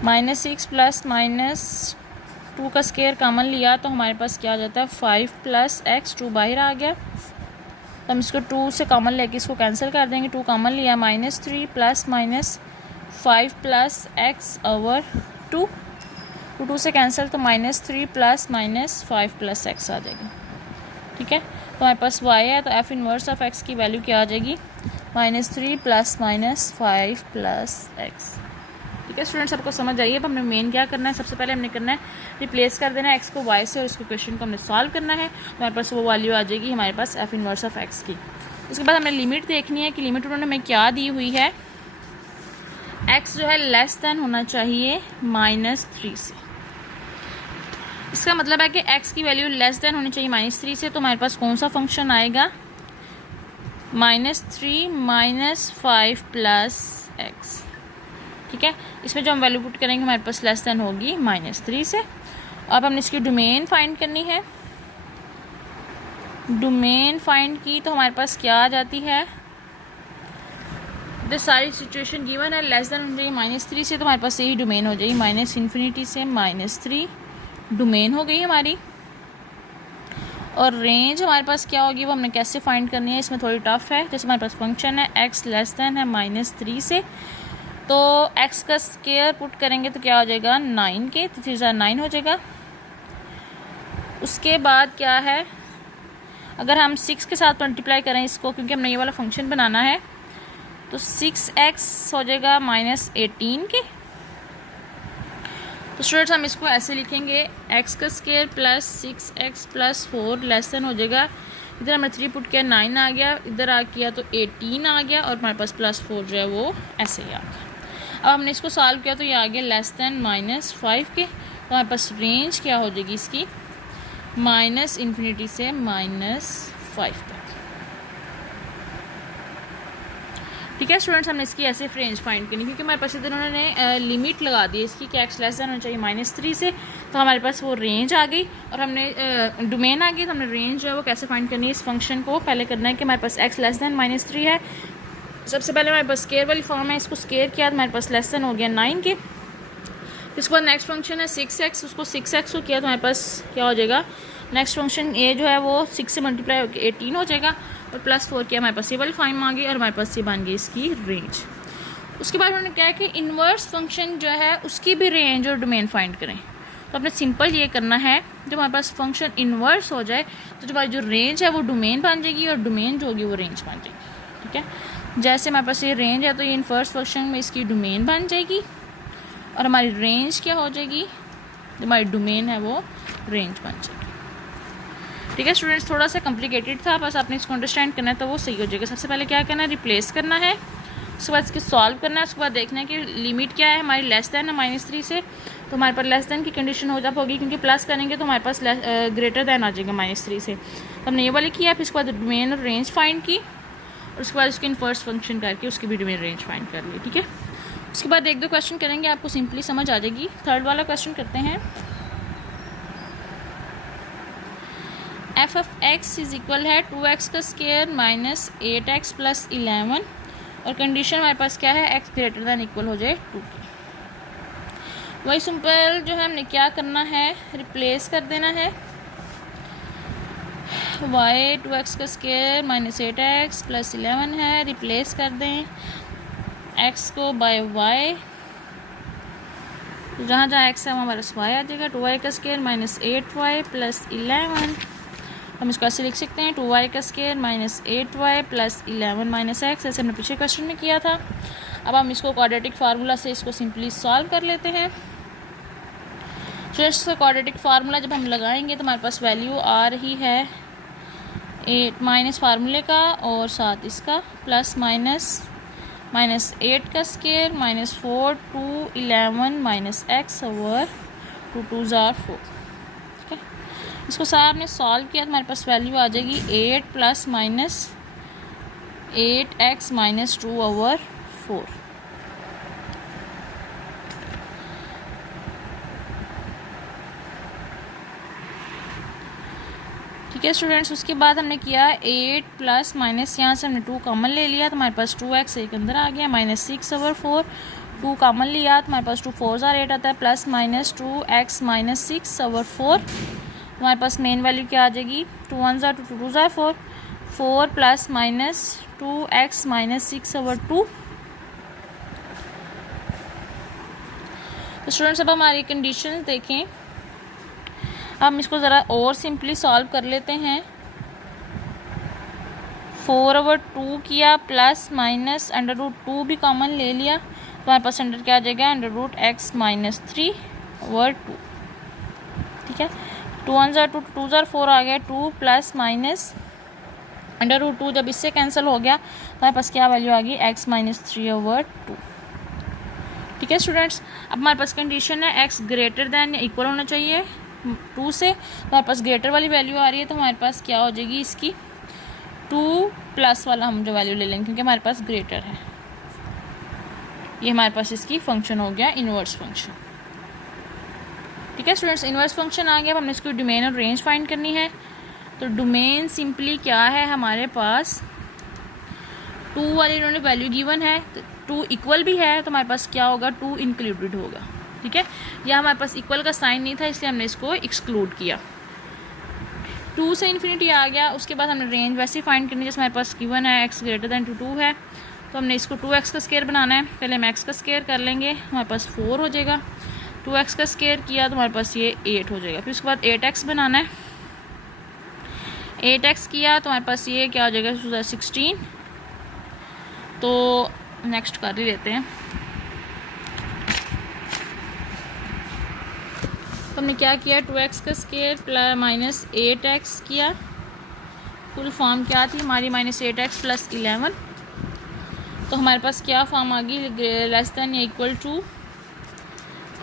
-6 प्लस -2 का स्क्वायर कॉमन लिया तो हमारे पास क्या आ जाता है, 5 प्लस x, 2 बाहर आ गया, तो हम इसको 2 से कॉमन लेके इसको कैंसिल कर देंगे। 2 कॉमन लिया, -3 प्लस -5 प्लस x ओवर 2, 2 से कैंसिल तो -3 प्लस -5 प्लस x आ जाएगा। ठीक है, तो हमारे पास y है, तो एफ इनवर्स ऑफ x की वैल्यू क्या आ जाएगी, -3 प्लस -5 प्लस x। ठीक है स्टूडेंट्स, आपको समझ आइए। अब हमने मेन क्या करना है, सबसे पहले हमने करना है रिप्लेस कर देना है x को y से, और इसको क्वेश्चन को हमने सॉल्व करना है, तो हमारे पास वो वैल्यू आ जाएगी हमारे पास एफ इनवर्स ऑफ x की। उसके बाद हमें लिमिट देखनी है कि लिमिट उन्होंने हमें क्या दी हुई है, x जो है लेस देन होना चाहिए -3 से। इसका मतलब है कि x की वैल्यू लेस देन होनी चाहिए -3 से, तो हमारे पास कौन सा फंक्शन आएगा, -3 -5 प्लस x। ठीक है, इसमें जो हम वैल्यू पुट करेंगे हमारे पास लेस देन होगी -3 से। अब हमने इसकी डोमेन फाइंड करनी है। डोमेन फाइंड की तो हमारे पास क्या आ जाती है, तो सारी सिचुएशन गिवन है, लेस देन हो जाएगी -3 से, तो हमारे पास यही डोमेन हो जाएगी -इन्फिनिटी से -3 डोमेन हो गई हमारी। और रेंज हमारे पास क्या होगी वो हमने कैसे फाइंड करनी है, इसमें थोड़ी टफ है। जैसे हमारे पास फंक्शन है x लेस देन है -3 से, तो x का स्क्वायर पुट करेंगे तो क्या हो जाएगा 9 के, तो 3 9 हो जाएगा। उसके बाद क्या है, अगर हम 6 के साथ मल्टीप्लाई करें इसको, क्योंकि हमने ये वाला फंक्शन बनाना है, तो 6x हो जाएगा -18 के। तो स्टूडेंट्स हम इसको ऐसे लिखेंगे, x का square plus 6x plus 4 less then हो जाएगा, इधर हमने 3 पुट किया 9 आ गया, इधर आ किया तो 18 आ गया, और हमारे पास +4 जो है वो ऐसे ही आ गया। अब हमने इसको सॉल्व किया तो ये आ गया लेस देन -5 के, तो हमारे पास रेंज क्या हो जाएगी इसकी, -∞ से -5 तक। ठीक है स्टूडेंट्स, हमने इसकी ऐसे रेंज फाइंड करनी, क्योंकि हमारे पास इधर उन्होंने लिमिट लगा दी है इसकी कि x लेस देन होना चाहिए -3 से, तो हमारे पास वो रेंज आ गई और हमने डोमेन आ गई। तो हमने रेंज जो है वो कैसे फाइंड करनी है, इस फंक्शन को पहले करना है कि हमारे पास x लेस देन -3 है। सबसे पहले हमारे पास स्केयर वाली फॉर्म है, इसको स्केयर किया तो हमारे पास लेस देन हो गया 9 के। इसके बाद नेक्स्ट फंक्शन है 6x, उसको 6x को किया तो हमारे पास क्या हो जाएगा, नेक्स्ट फंक्शन a जो है वो 6 से मल्टीप्लाई होकर 18 हो जाएगा, और +4 किया हमारे पास ये वाली फॉर्म आ गई और हमारे पास ये बन गई इसकी रेंज। उसके बाद उन्होंने क्या है कि इन्वर्स फंक्शन जो है उसकी भी रेंज और डोमेन फाइंड करें। तो अपने सिंपल ये करना है, जब हमारे पास फंक्शन इन्वर्स हो जाए तो हमारी जो रेंज है वो डोमेन बन जाएगी और डोमेन जो होगी वो रेंज बन जाएगी। ठीक है, जैसे हमारे पास ये रेंज है तो ये इन्वर्स फंक्शन में इसकी डोमेन बन जाएगी और हमारी रेंज क्या हो जाएगी, जो हमारी डोमेन है वो रेंज बन जाएगी। ठीक है स्टूडेंट्स, थोड़ा सा कॉम्प्लिकेटेड था, बस आपने इसको अंडरस्टैंड करना है तो वो सही हो जाएगा। सबसे पहले क्या करना है, रिप्लेस करना है, उसके बाद इसके सॉल्व करना है, उसके बाद देखना है कि लिमिट क्या है हमारी, लेस देन है -3 से, तो हमारे पास लेस देन की कंडीशन हो जाती होगी, क्योंकि प्लस करेंगे तो हमारे पास ग्रेटर देन आ जाएगा -3 से। तो हमने ये वाली किया, फिर उसके बाद डोमेन और रेंज फाइंड की और उसके बाद उसके इन्वर्स फंक्शन करके उसकी भी डोमेन रेंज फाइंड कर ली। ठीक है, उसके बाद 1-2 क्वेश्चन करेंगे, आपको सिंपली समझ आ जाएगी। थर्ड वाला क्वेश्चन करते हैं, f of x is equal है 2x का स्क्वायर -8x + 11, और कंडीशन हमारे पास क्या है, x ग्रेटर दैन इक्वल हो जाए 2 की। वही सिंपल जो है हमने क्या करना है, रिप्लेस कर देना है, y 2x का स्क्वायर -8x + 11 है, रिप्लेस कर दें x को बाय y, जहाँ जहाँ x है वहाँ हमारे पास y आ जाएगा। 2y का स्क्वायर -8y + 11, हम इसको ऐसे लिख सकते हैं 2y का स्क्वायर -8y + 11 - x, ऐसे हमने पिछले क्वेश्चन में किया था। अब हम इसको क्वाड्रेटिक फार्मूला से इसको सिंपली सॉल्व कर लेते हैं। जस्ट क्वाड्रेटिक फार्मूला जब हम लगाएंगे तो हमारे पास वैल्यू आ रही है 8 माइनस फार्मूले का और साथ इसका प्लस -8 का स्क्वायर -4 2 11 - x ओवर 2 2 4। ठीक है, इसको सारा आपने सॉल्व किया तो हमारे पास वैल्यू आ जाएगी 8 + -8x - 2 ओवर 4। ठीक है स्टूडेंट्स, उसके बाद हमने किया 8 प्लस माइनस, यहाँ से हमने 2 कॉमन ले लिया तो हमारे पास 2x एक अंदर आ गया, -6 ओवर 4, 2 कॉमन लिया तो हमारे पास 2 4 8 आता है, प्लस -2x - 6 ओवर 4। हमारे पास मेन वैल्यू क्या आ जाएगी, 2 1 2 2 2 4, 4 प्लस -2x - 6 ओवर 2। तो स्टूडेंट्स अब हमारी कंडीशन देखें, हम इसको ज़रा और सिंपली सॉल्व कर लेते हैं। 4 ओवर 2 किया प्लस माइनस √2 भी कॉमन ले लिया तो हमारे पास अंडर क्या आ जाएगा, √x - 3 ओवर 2। ठीक है, 2 1 2 2 4 आ गया, 2 प्लस माइनस √2 जब इससे कैंसिल हो गया तो हमारे पास क्या वैल्यू आ गई, x - 3 ओवर 2। ठीक है स्टूडेंट्स, अब हमारे पास कंडीशन है x ग्रेटर दैन या इक्वल होना चाहिए 2 से, तो हमारे पास ग्रेटर वाली वैल्यू आ रही है तो हमारे पास क्या हो जाएगी इसकी 2 प्लस वाला हम जो वैल्यू ले लेंगे क्योंकि हमारे पास ग्रेटर है। ये हमारे पास इसकी फंक्शन हो गया इनवर्स फंक्शन। ठीक है स्टूडेंट्स, इनवर्स फंक्शन आ गया। अब हमने इसकी डोमेन और रेंज फाइंड करनी है। तो डोमेन सिंपली क्या है, हमारे पास 2 वाली इन्होंने वैल्यू गिवन है, तो 2 इक्वल भी है तो हमारे पास क्या होगा, 2 इंक्लूडेड होगा। ठीक है, या हमारे पास इक्वल का साइन नहीं था इसलिए हमने इसको एक्सक्लूड किया। 2 से इन्फिनिटी आ गया। उसके बाद हमने रेंज वैसे ही फाइंड करनी है जैसे हमारे पास गिवन है x ग्रेटर दैन 2 है, तो हमने इसको 2x का स्क्वायर बनाना है। पहले हम x का स्क्वायर कर लेंगे, हमारे पास 4 हो जाएगा। 2x का स्क्वायर किया तो हमारे पास ये 8 हो जाएगा। फिर उसके बाद 8x बनाना है, 8x किया तो हमारे पास ये क्या हो जाएगा, 16। तो नेक्स्ट कर ही लेते हैं। तो हमने क्या किया, 2x का स्क्वायर प्लस -8x किया, फुल फॉर्म क्या थी हमारी, -8x + 11। तो हमारे पास क्या फॉर्म आ गई, लेस दैन या इक्वल टू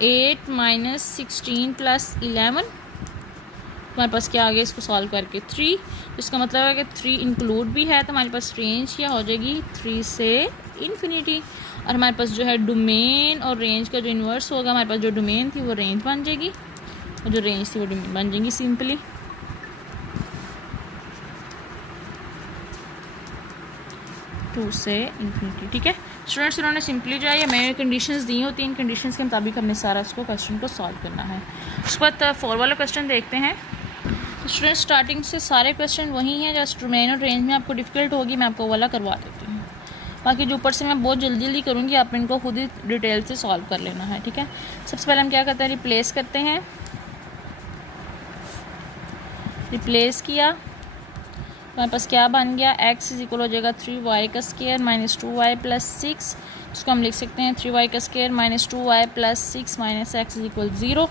8 माइनस 16 प्लस 11, हमारे पास क्या आ गया इसको सॉल्व करके 3। इसका मतलब है कि 3 इंक्लूड भी है, तो हमारे पास रेंज क्या हो जाएगी 3 से इन्फिनिटी। और हमारे पास जो है डोमेन और रेंज का जो इन्वर्स होगा, हमारे पास जो डोमेन थी वो रेंज बन जाएगी और जो रेंज थी वो डोमेन बन जाएगी सिंपली। टू से इन्फिनिटी। ठीक है स्टूडेंट्स, इन्होंने सिंपली जो है ये मैंने कंडीशंस दी होती हैं, इन कंडीशंस के मुताबिक हमने सारा इसको क्वेश्चन को सॉल्व करना है। उसके बाद 4 वाला क्वेश्चन देखते हैं। तो स्टूडेंट्स स्टार्टिंग से सारे क्वेश्चन वही हैं, जस्ट डोमेन और रेंज में आपको डिफ़िकल्ट होगी, मैं आपको वाला करवा देती हूँ। बाकी जो ऊपर से मैं बहुत जल्दी जल्दी करूँगी, आप इनको खुद ही डिटेल से सॉल्व कर लेना है। ठीक है, सबसे पहले हम क्या करते हैं, रिप्लेस करते हैं। रिप्लेस किया, हमारे पास क्या बन गया, x इज इक्वल हो जाएगा 3y का स्क्वायर माइनस 2y प्लस 6। इसको हम लिख सकते हैं 3y का square minus 2y plus 6 minus x is equal 0।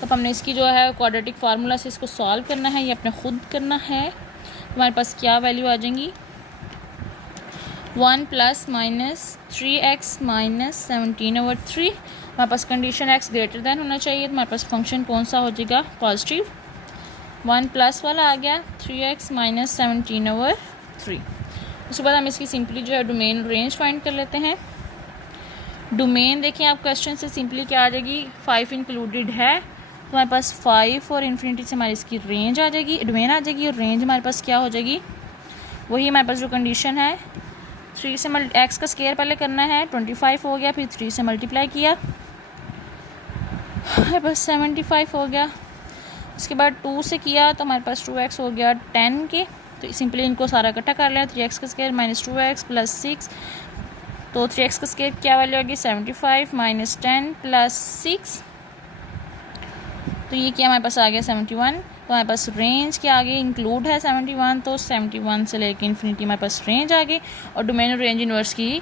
तो हमने इसकी जो है क्वाड्रेटिक फार्मूला से इसको सॉल्व करना है, ये अपने खुद करना है। हमारे पास क्या वैल्यू आ जाएंगी, 1 प्लस माइनस 3x माइनस 17/3। हमारे पास कंडीशन x ग्रेटर दैन होना चाहिए, तो हमारे पास फंक्शन कौन सा हो जाएगा, पॉजिटिव। 1 प्लस वाला आ गया 3x माइनस 17/3। उसके बाद हम इसकी सिंपली जो है डोमेन रेंज फाइंड कर लेते हैं। डोमेन देखिए आप क्वेश्चन से सिंपली क्या आ जाएगी, 5 इंक्लूडेड है, तो हमारे पास 5 और इन्फिनिटी से हमारी इसकी रेंज आ जाएगी, डोमेन आ जाएगी। और रेंज हमारे पास क्या हो जाएगी, वही हमारे पास जो कंडीशन है 3 से x का स्क्वायर पहले करना है, 25 हो गया, फिर 3 से मल्टीप्लाई किया, हमारे पास 75 हो गया। उसके बाद 2 से किया तो हमारे पास 2x हो गया 10 के। तो सिंपली इनको सारा इकट्ठा कर लिया, 3x का स्क्वायर माइनस 2x प्लस 6, तो 3x का स्क्वायर क्या वैल्यू होगी 75 माइनस 10 प्लस 6, तो ये क्या हमारे पास आ गया 71। तो हमारे पास रेंज क्या आ गई, इंक्लूड है 71, तो 71 से लेके इन्फिनिटी हमारे पास रेंज आ गई। और डोमेन और रेंज इन्वर्स की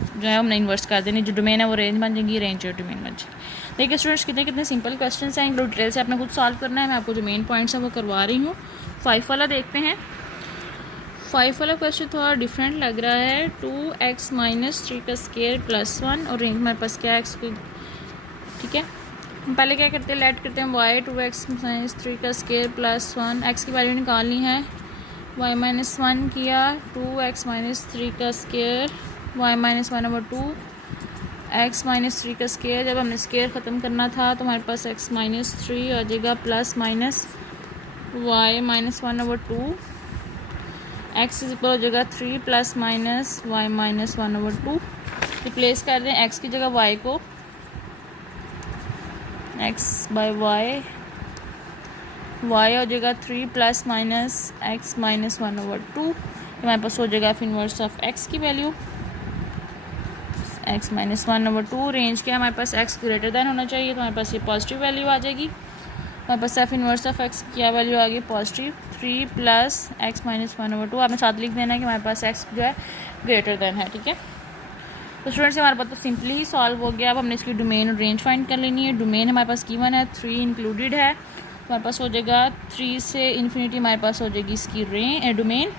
जो है हमने इन्वर्स कर देनी, जो डोमेन है वो रेंज बन जाएगी, रेंज और डोमेन बन जाएगी। देखिए स्टूडेंट्स कितने कितने सिंपल क्वेश्चन हैं, इनको डिटेल से आपने खुद सॉल्व करना है। मैं आपको जो मेन पॉइंट्स हैं वो करवा रही हूँ। 5 वाला देखते हैं। 5 वाला क्वेश्चन थोड़ा डिफरेंट लग रहा है, 2x माइनस 3 का स्क्वायर प्लस 1 और रेंज हमारे पास क्या है x को। ठीक है, हम पहले क्या करते हैं, लेट करते हैं y 2x माइनस 3 का स्क्वायर प्लस 1, x की वैल्यू निकालनी है, y माइनस 1 किया, 2x माइनस 3 का square y minus 1/2, x minus 3 का स्क्वायर, जब हमने स्क्वायर ख़त्म करना था तो हमारे पास x माइनस 3 आ जाएगा plus minus y minus 1/2, x is equal हो जाएगा 3 plus minus y minus 1/2। Replace कर दें x की जगह y को, x बाय y हो जाएगा 3 प्लस माइनस x माइनस 1/2। हमारे पास हो जाएगा इनवर्स ऑफ x की वैल्यू x माइनस 1/2। रेंज क्या हमारे पास x ग्रेटर दैन होना चाहिए, तो हमारे पास ये पॉजिटिव वैल्यू आ जाएगी। हमारे पास एफ इनवर्स ऑफ x क्या वैल्यू आ गई, पॉजिटिव 3 प्लस x माइनस 1/2। आपने साथ लिख देना है कि हमारे पास x जो है ग्रेटर दैन है। ठीक है, तो स्टूडेंट्स हमारे पास तो सिंपली सॉल्व हो गया। अब हमने इसकी डोमेन और रेंज फाइंड कर लेनी है। डोमेन हमारे पास गिवन है, 3 इंक्लूडेड है, हमारे पास हो जाएगा 3 से इन्फिनिटी हमारे पास हो जाएगी इसकी डोमेन।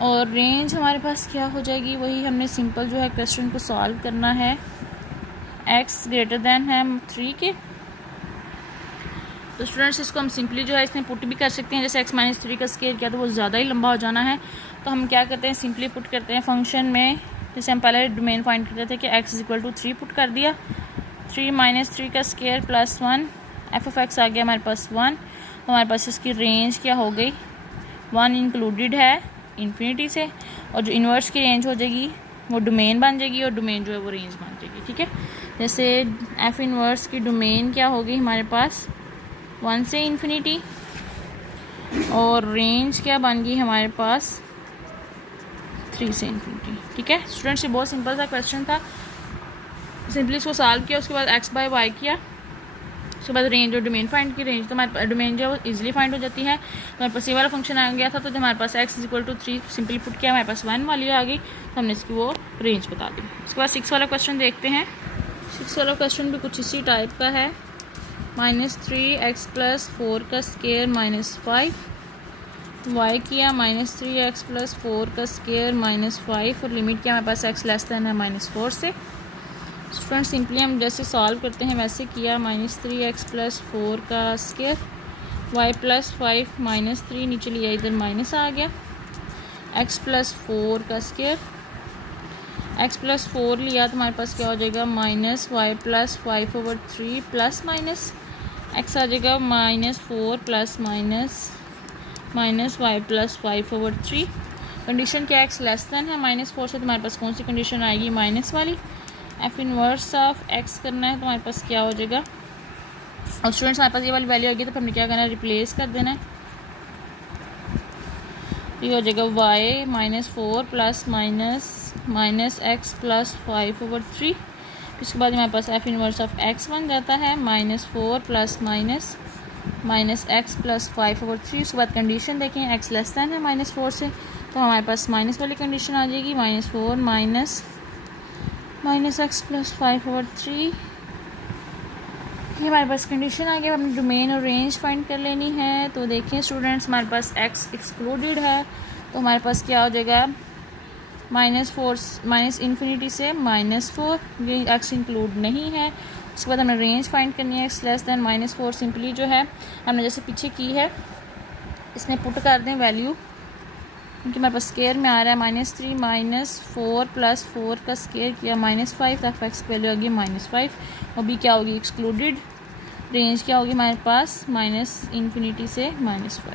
और रेंज हमारे पास क्या हो जाएगी, वही हमने सिंपल जो है क्वेश्चन को सॉल्व करना है, x ग्रेटर दैन है 3 के। तो स्टूडेंट्स इसको हम सिंपली जो है इसमें पुट भी कर सकते हैं, जैसे x माइनस 3 का स्क्वायर किया तो वो ज़्यादा ही लंबा हो जाना है, तो हम क्या करते हैं सिंपली पुट करते हैं फंक्शन में। जैसे हम पहले डोमेन फाइंड करते थे कि x is equal to 3 put कर दिया, 3 माइनस 3 का square plus 1, f of x आ गया हमारे पास 1। तो हमारे पास इसकी रेंज क्या हो गई, 1 इंक्लूडेड है इन्फिनिटी से, और जो इन्वर्स की रेंज हो जाएगी वो डोमेन बन जाएगी, और डोमेन जो है वो रेंज बन जाएगी। ठीक है, जैसे एफ इन्वर्स की डोमेन क्या होगी हमारे पास 1 से इन्फिनिटी, और रेंज क्या बन गई हमारे पास 3 से इन्फिनिटी। ठीक है स्टूडेंट्स, ये बहुत सिंपल सा क्वेश्चन था, सिंपली इसको सॉल्व किया, उसके बाद x बाय y किया, उसके बाद रेंज और डोमेन फाइंड की। रेंज तो हमारे डोमेन जो है वो इजीली फाइंड हो जाती है, तो हमारे पास ये वाला फंक्शन आ गया था, तो जब हमारे पास x is equal to 3 simply put किया, हमारे पास 1 वाली आ गई, तो हमने इसकी वो रेंज बता दी। उसके बाद 6 वाला क्वेश्चन देखते हैं। 6 वाला क्वेश्चन भी कुछ इसी टाइप का है, -3x प्लस 4 का स्क्वायर माइनस 5, y किया -3x प्लस 4 का स्क्वायर माइनस 5, और लिमिट क्या हमारे पास x लेस दैन है -4 से। स्टूडेंट सिंपली हम जैसे सॉल्व करते हैं वैसे किया। -3x+4 का स्क्वायर, y+5 -3 नीचे लिया, इधर माइनस आ गया, x+4 का स्क्वायर, x+4 लिया तो हमारे पास क्या हो जाएगा -y+5/3 प्लस माइनस x आ जाएगा -4 प्लस माइनस -y+5/3। कंडीशन क्या x लेस देन है -4 से, तो हमारे पास कौन सी कंडीशन आएगी, माइनस वाली। एफ इनवर्स ऑफ x करना है तो हमारे पास क्या हो जाएगा, और स्टूडेंट्स हमारे पास ये वाली वैल्यू आएगी तो हमने क्या करना है, रिप्लेस कर देना है। ये हो जाएगा y -4 प्लस -x+5/3। इसके बाद हमारे पास एफ इनवर्स ऑफ x बन जाता है -4 प्लस -x+5/3। उसके बाद कंडीशन देखें x लेस देन है -4 से, तो हमारे पास माइनस वाली कंडीशन आ जाएगी, -4 -x+5/3। ये हमारे पास कंडीशन आ गया। हमने डोमेन और रेंज फाइंड कर लेनी है। तो देखें स्टूडेंट्स, हमारे पास x एक्सक्लूडेड है तो हमारे पास क्या हो जाएगा, -4 -∞ से -4, ये x इंक्लूड नहीं है। उसके बाद हमें रेंज फाइंड करनी है, x लेस दैन -4। सिंपली जो है हमने जैसे पीछे की है इसमें पुट कर दें वैल्यू, क्योंकि हमारे पास स्केयर में आ रहा है -3 -4 + 4 का स्केयर किया -5 तक x की वैल्यू आ गई -5। और भी क्या होगी, एक्सक्लूडेड। रेंज क्या होगी हमारे पास -∞ से -5।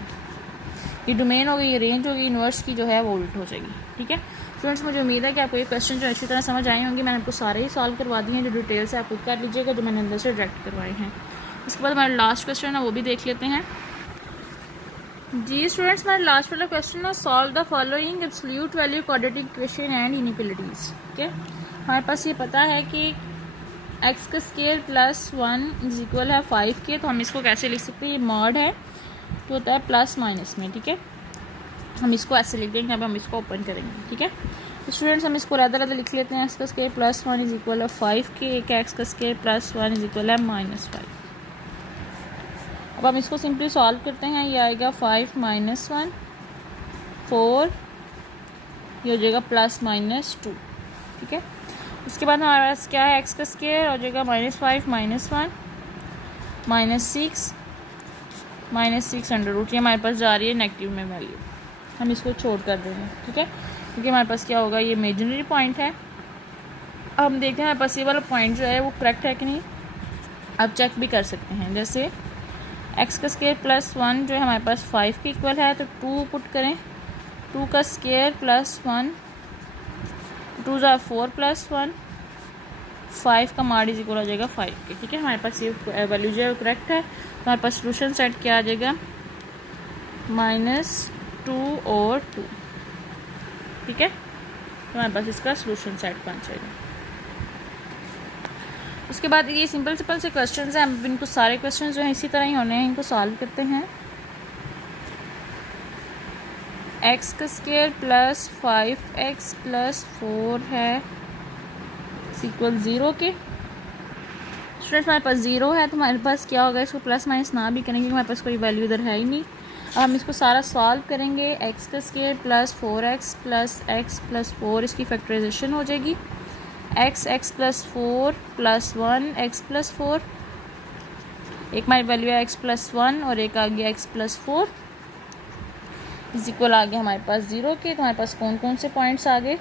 ये डोमेन होगी, ये रेंज होगी, इन्वर्स की जो है वो उल्ट हो जाएगी। ठीक है स्टूडेंट्स, मुझे उम्मीद है कि आपको ये क्वेश्चन जो अच्छी तरह समझ आए होंगे। मैंने आपको सारे ही सॉल्व करवा दिए हैं, जो डिटेल से आप खुद कर लीजिएगा, जो मैंने अंदर से डायरेक्ट करवाए हैं। इसके बाद हमारा लास्ट क्वेश्चन है, वो भी देख लेते हैं। जी स्टूडेंट्स, हमारा लास्ट वाला क्वेश्चन है, solve the following absolute value quadratic equation and inequalities. ठीक है, हमारे पास ये पता है कि x का स्केयर +1 = है 5 के, तो हम इसको कैसे लिख सकते हैं, ये मॉड है तो होता है प्लस माइनस में। ठीक है, हम इसको ऐसे लिख देंगे। अब हम इसको ओपन करेंगे। ठीक है, तो स्टूडेंट्स हम इसको अलग-अलग लिख लेते हैं। x का स्केयर +1 = 5 के, एक x का स्केयर +1 = -5। अब हम इसको सिंपली सॉल्व करते हैं। ये आएगा 5 - 1 4, ये हो जाएगा +-2। ठीक है, उसके बाद हमारे पास क्या है, x का स्केयर हो जाएगा -5 - 1 -6 √, ये हमारे पास जा रही है नेगेटिव में वैल्यू, हम इसको छोड़ कर देंगे। ठीक है, क्योंकि हमारे पास क्या होगा, ये इमेजिनरी पॉइंट है। अब हम देखते हैं हमारे पास ये वाला पॉइंट जो है वो करेक्ट है कि नहीं। अब चेक भी कर सकते हैं, जैसे x का स्केयर +1 जो है हमारे पास 5 के इक्वल है, तो 2 पुट करें। 2 का स्केयर +1, 2 × 4 + 1, 5 का माड इक्वल हो जाएगा 5 के। ठीक है, हमारे पास ये वैल्यू जो है करेक्ट है। तो हमारे पास सोल्यूशन सेट क्या आ जाएगा, -2 और 2। ठीक है, तो हमारे पास इसका सोल्यूशन सेट बन जाएगा। उसके बाद ये सिंपल से क्वेश्चंस हैं, अब इनको सारे क्वेश्चंस जो हैं इसी तरह ही होने हैं, इनको सॉल्व करते हैं। x का स्केयर +5x + 4 है = 0 के। स्टूडेंट्स हमारे पास 0 है तो हमारे पास क्या होगा, इसको प्लस माइनस ना भी करेंगे, हमारे पास कोई वैल्यू इधर है ही नहीं। अब हम इसको सारा सॉल्व करेंगे। x का स्केयर +4x + x + 4, इसकी फैक्टराइजेशन हो जाएगी। x + 4 + 1 x + 4, एक हमारी वैल्यू है x + 1 और एक आ गया x + 4 = आ गया हमारे पास 0 के। तो हमारे पास कौन कौन से पॉइंट्स आ गए,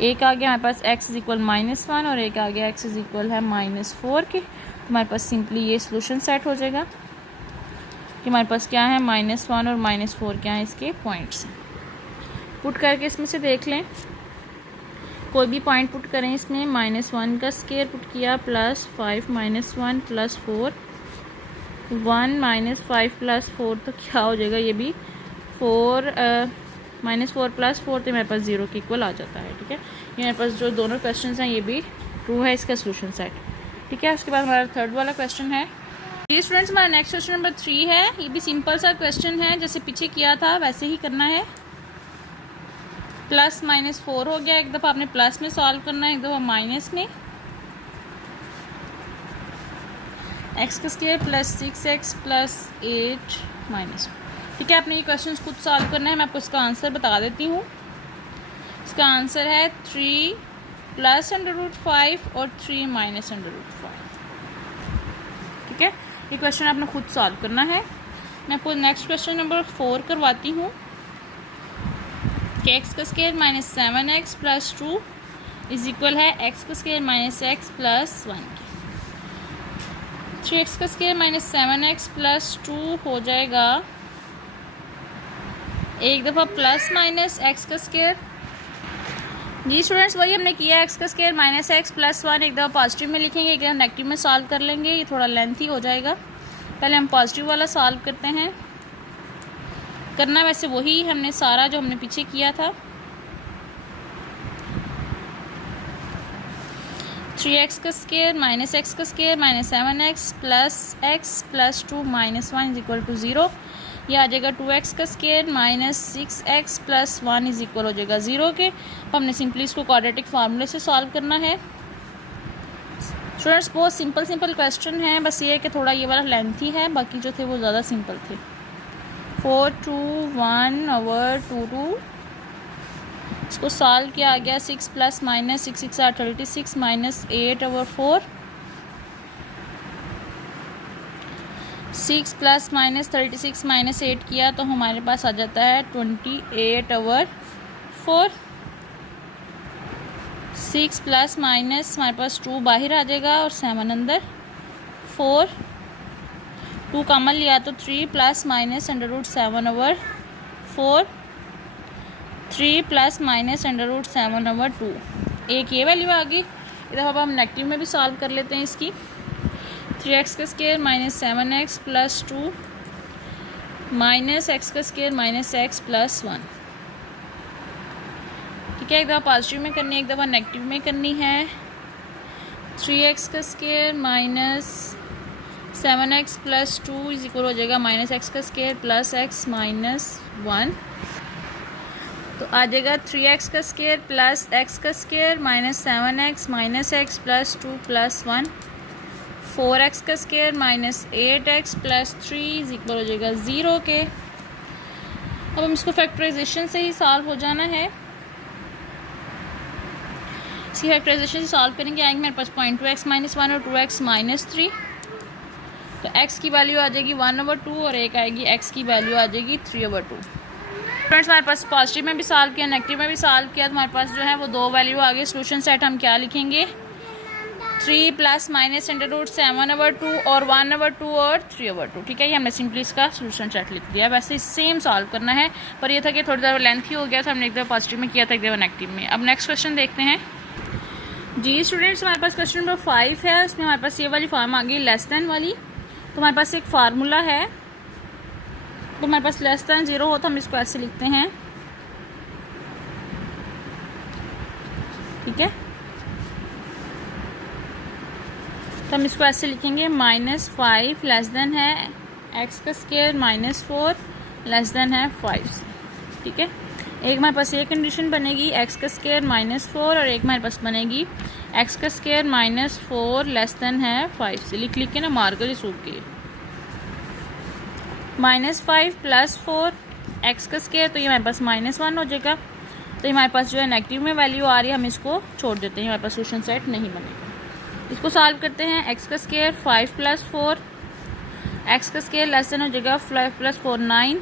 एक आ गया हमारे पास x = -1 और एक आ गया x = -4 के। हमारे पास सिंपली ये सोल्यूशन सेट हो जाएगा कि हमारे पास क्या है, -1 और -4 क्या है इसके पॉइंट्स। पुट करके इसमें से देख लें, कोई भी पॉइंट पुट करें इसमें। -1 का स्केयर पुट किया +5 - 1 + 4, 1 - 5 + 4 तो क्या हो जाएगा, ये भी 4 -4 + 4 तो मेरे पास 0 के इक्वल आ जाता है। ठीक है, ये मेरे पास जो दोनों क्वेश्चन हैं ये भी ट्रू है, इसका सोल्यूशन सेट। ठीक है, उसके बाद हमारा थर्ड वाला क्वेश्चन है। ये स्टूडेंट्स हमारा नेक्स्ट क्वेश्चन नंबर 3 है। ये भी सिंपल सा क्वेश्चन है, जैसे पीछे किया था वैसे ही करना है। +-4 हो गया, एक दफ़ा आपने प्लस में सॉल्व करना है, एक दफ़ा माइनस में। x का स्केयर +6x + 8 -1। ठीक है, आपने ये क्वेश्चन खुद सॉल्व करना है, मैं आपको इसका आंसर बता देती हूँ। इसका आंसर है 3 प्लस अंडर रूट 5 और 3 माइनस अंडर रूट 5। ठीक है, ये क्वेश्चन आपने खुद सॉल्व करना है। मैं आपको नेक्स्ट क्वेश्चन नंबर 4 करवाती हूँ कि एक्स का square minus 7x plus 2 is equal है एक्स का स्क्वायर माइनस एक्स प्लस 1 की। 3x का स्क्वायर माइनस 7x प्लस 2 हो जाएगा एक दफ़ा प्लस माइनस एक्स का स्क्वायर। जी स्टूडेंट्स, वही हमने किया, एक्स का स्क्वायर माइनस एक्स प्लस 1 एक दफ़ा पॉजिटिव में लिखेंगे, एक दफ़ा नेगेटिव में सॉल्व कर लेंगे। ये थोड़ा लेंथी हो जाएगा, पहले हम पॉजिटिव वाला सॉल्व करते हैं। करना वैसे वही हमने सारा जो हमने पीछे किया था। 3x का स्क्वायर माइनस एक्स का square minus 7x plus 2 minus 1 is equal to 0। यह आ जाएगा 2x का square minus 6x plus 1 is equal हो जाएगा 0 के। अब हमने सिंपली इसको क्वाड्रेटिक फार्मूले से सॉल्व करना है। स्टूडेंट्स बहुत सिंपल क्वेश्चन है, बस ये है कि थोड़ा ये वाला लेंथी है, बाकी जो थे वो ज़्यादा सिंपल थे। 4 2 1 ओवर 2 2 इसको सॉल्व किया आ गया 6 plus minus 6 6 are 36 minus 8 over 4। 6 plus minus 36 minus 8 किया तो हमारे पास आ जाता है 28 ओवर 4। 6 प्लस माइनस हमारे पास 2 बाहर आ जाएगा और 7 अंदर, 4 2 कॉमन लिया तो 3 plus minus under root 7 over 4, 3 plus minus under root 7 over 2। एक ये वैल्यू आ गई। इधर अब हम नेगेटिव में भी सॉल्व कर लेते हैं इसकी। 3x का square minus 7x plus 2 minus x का स्क्वायर माइनस एक्स प्लस 1। ठीक है, एक दफ़ा पॉजिटिव में करनी है, एक दफ़ा नेगेटिव में करनी है। 3x का square minus 7x plus 2 is equal हो जाएगा माइनस एक्स का स्क्वायर प्लस एक्स माइनस 1। तो आ जाएगा 3x का स्क्वायर प्लस एक्स का square minus 7x minus x plus 2 plus 1। 4x का square minus 8x plus 3 is equal हो जाएगा 0 के। अब हम इसको फैक्टराइजेशन से ही सॉल्व हो जाना है। इसकी फैक्टराइजेशन से सॉल्व करेंगे, आएंगे मेरे पास 0.2x माइनस 1 और 2x माइनस 3। तो x की वैल्यू आ जाएगी 1/2 और एक आएगी x की वैल्यू आ जाएगी 3/2। फ्रेंड्स हमारे पास पॉजिटिव में भी सॉल्व किया, नेगेटिव में भी सॉल्व किया, तो हमारे पास जो है वो 2 वैल्यू आ गई। सोल्यूशन सेट हम क्या लिखेंगे, 3 प्लस माइनस अंडर रूट 7/2 और 1/2 और 3/2। ठीक है, ये हमने सिंपली इसका सोल्यूशन सेट लिख दिया। वैसे सेम सॉल्व करना है, पर ये था कि थोड़ी देर लेंथी हो गया था, हमने एक दफ़ा पॉजिटिव में किया था, एक दफ़ा नेगेटिव में। अब नेक्स्ट क्वेश्चन देखते हैं। जी स्टूडेंट्स, हमारे पास क्वेश्चन नंबर 5 है, उसमें हमारे पास ये वाली फॉर्म आ गई लेस देन वाली। तो हमारे पास एक फार्मूला है, तो हमारे पास लेस देन 0 हो तो हम इसको ऐसे लिखते हैं। ठीक है, तो हम इसको ऐसे लिखेंगे, -5 लेस देन है एक्स का स्क्वायर माइनस 4 लेस देन है 5। ठीक है, एक हमारे पास ये कंडीशन बनेगी एक्स का स्क्वायर -4 और एक हमारे पास बनेगी एक्स का स्क्वायर -4 लेस देन है 5 से। लिख के ना मार्कर ही सूख गए। -5 प्लस 4 एक्स का स्क्वायर, तो ये हमारे पास -1 हो जाएगा। तो ये हमारे पास जो है नेगेटिव में वैल्यू आ रही है, हम इसको छोड़ देते हैं, हमारे पास सोल्यूशन सेट नहीं बनेगा। इसको सॉल्व करते हैं। एक्स का स्क्वायर 5 प्लस 4 एक्स का स्क्वायर लेस देन हो जाएगा 5 प्लस 4 9।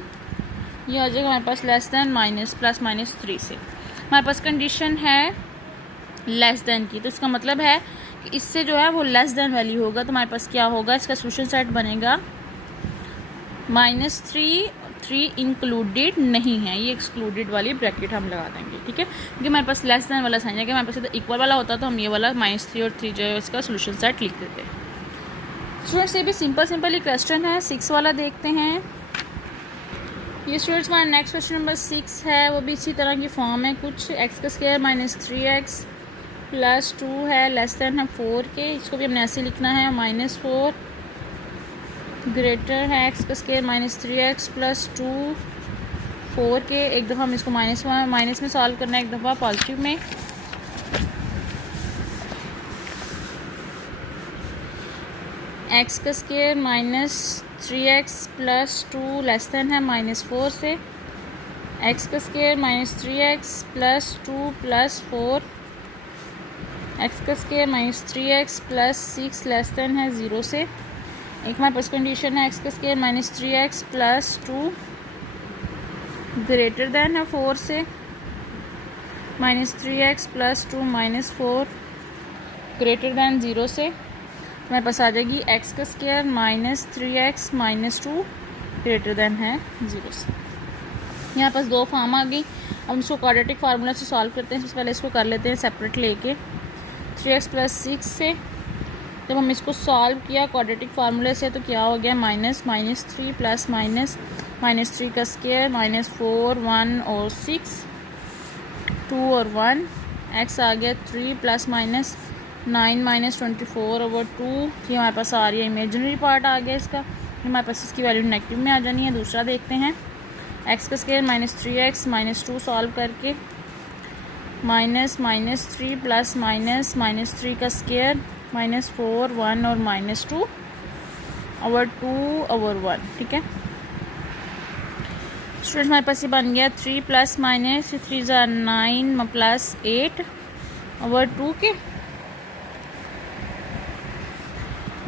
ये आ जाएगा हमारे पास लेस देन प्लस माइनस 3 से। हमारे पास कंडीशन है लेस देन की, तो इसका मतलब है कि इससे जो है वो लेस देन वैल्यू होगा। तो हमारे पास क्या होगा, इसका सोल्यूशन सेट बनेगा -3 इंक्लूडेड नहीं है, ये एक्सक्लूडेड वाली ब्रैकेट हम लगा देंगे। ठीक है, क्योंकि हमारे पास लेस देन वाला साइन है कि हमारे पास इक्वल वाला होता तो हम ये वाला -3 और 3 जो है इसका सोल्यूशन सेट लिख देते हैं। स्टूडेंट्स ये भी सिंपल ही क्वेश्चन है। 6 वाला देखते हैं। ये स्टूडेंट्स हमारा नेक्स्ट क्वेश्चन नंबर 6 है, वो भी इसी तरह की फॉर्म है कुछ। एक्स का स्क्वायर -3x प्लस 2 है लेस देन है 4 के। इसको भी हमने ऐसे लिखना है, -4 ग्रेटर है एक्स का स्क्वायर -3x प्लस 2 4 के। एक दफ़ा हम इसको माइनस में सॉल्व करना है, एक दफ़ा पॉजिटिव में। एक्स का square -3x plus 2 less than है -4 से। एक्स का square -3x plus 2 plus 4 x का square minus 3x plus 6 less than है 0 से। एक हमारे पास कंडीशन है एक्स का square minus 3x plus 2 greater than है 4 से, minus 3x plus 2 minus 4 greater than 0 से। हमारे पास आ जाएगी एक्स का square minus 3x minus 2 greater than है 0 से। यहाँ पास दो फॉर्म आ गई। अब इसको क्वाड्रेटिक फार्मूला से सॉल्व करते हैं। सबसे पहले इसको कर लेते हैं सेपरेट लेके 3x प्लस 6 से। जब हम इसको सॉल्व किया क्वाड्रेटिक फार्मूले से तो क्या हो गया, माइनस 3 प्लस माइनस 3 का स्क्वायर माइनस 4 1 और 6 2 और 1 x आ गया 3 प्लस माइनस 9 माइनस 24 ओवर 2। ये हमारे पास आ रही है इमेजिनरी पार्ट आ गया इसका, हमारे पास इसकी वैल्यू नेगेटिव में आ जानी है। दूसरा देखते हैं एक्स का square minus 3x minus 2 solve करके माइनस 3 प्लस माइनस 3 का स्क्वायर माइनस 4 1 और माइनस 2 ओवर 2 ओवर 1। ठीक है स्टूडेंट, हमारे पास ये बन गया 3 प्लस माइनस 3 ज़ा 9 प्लस 8 ओवर 2 के।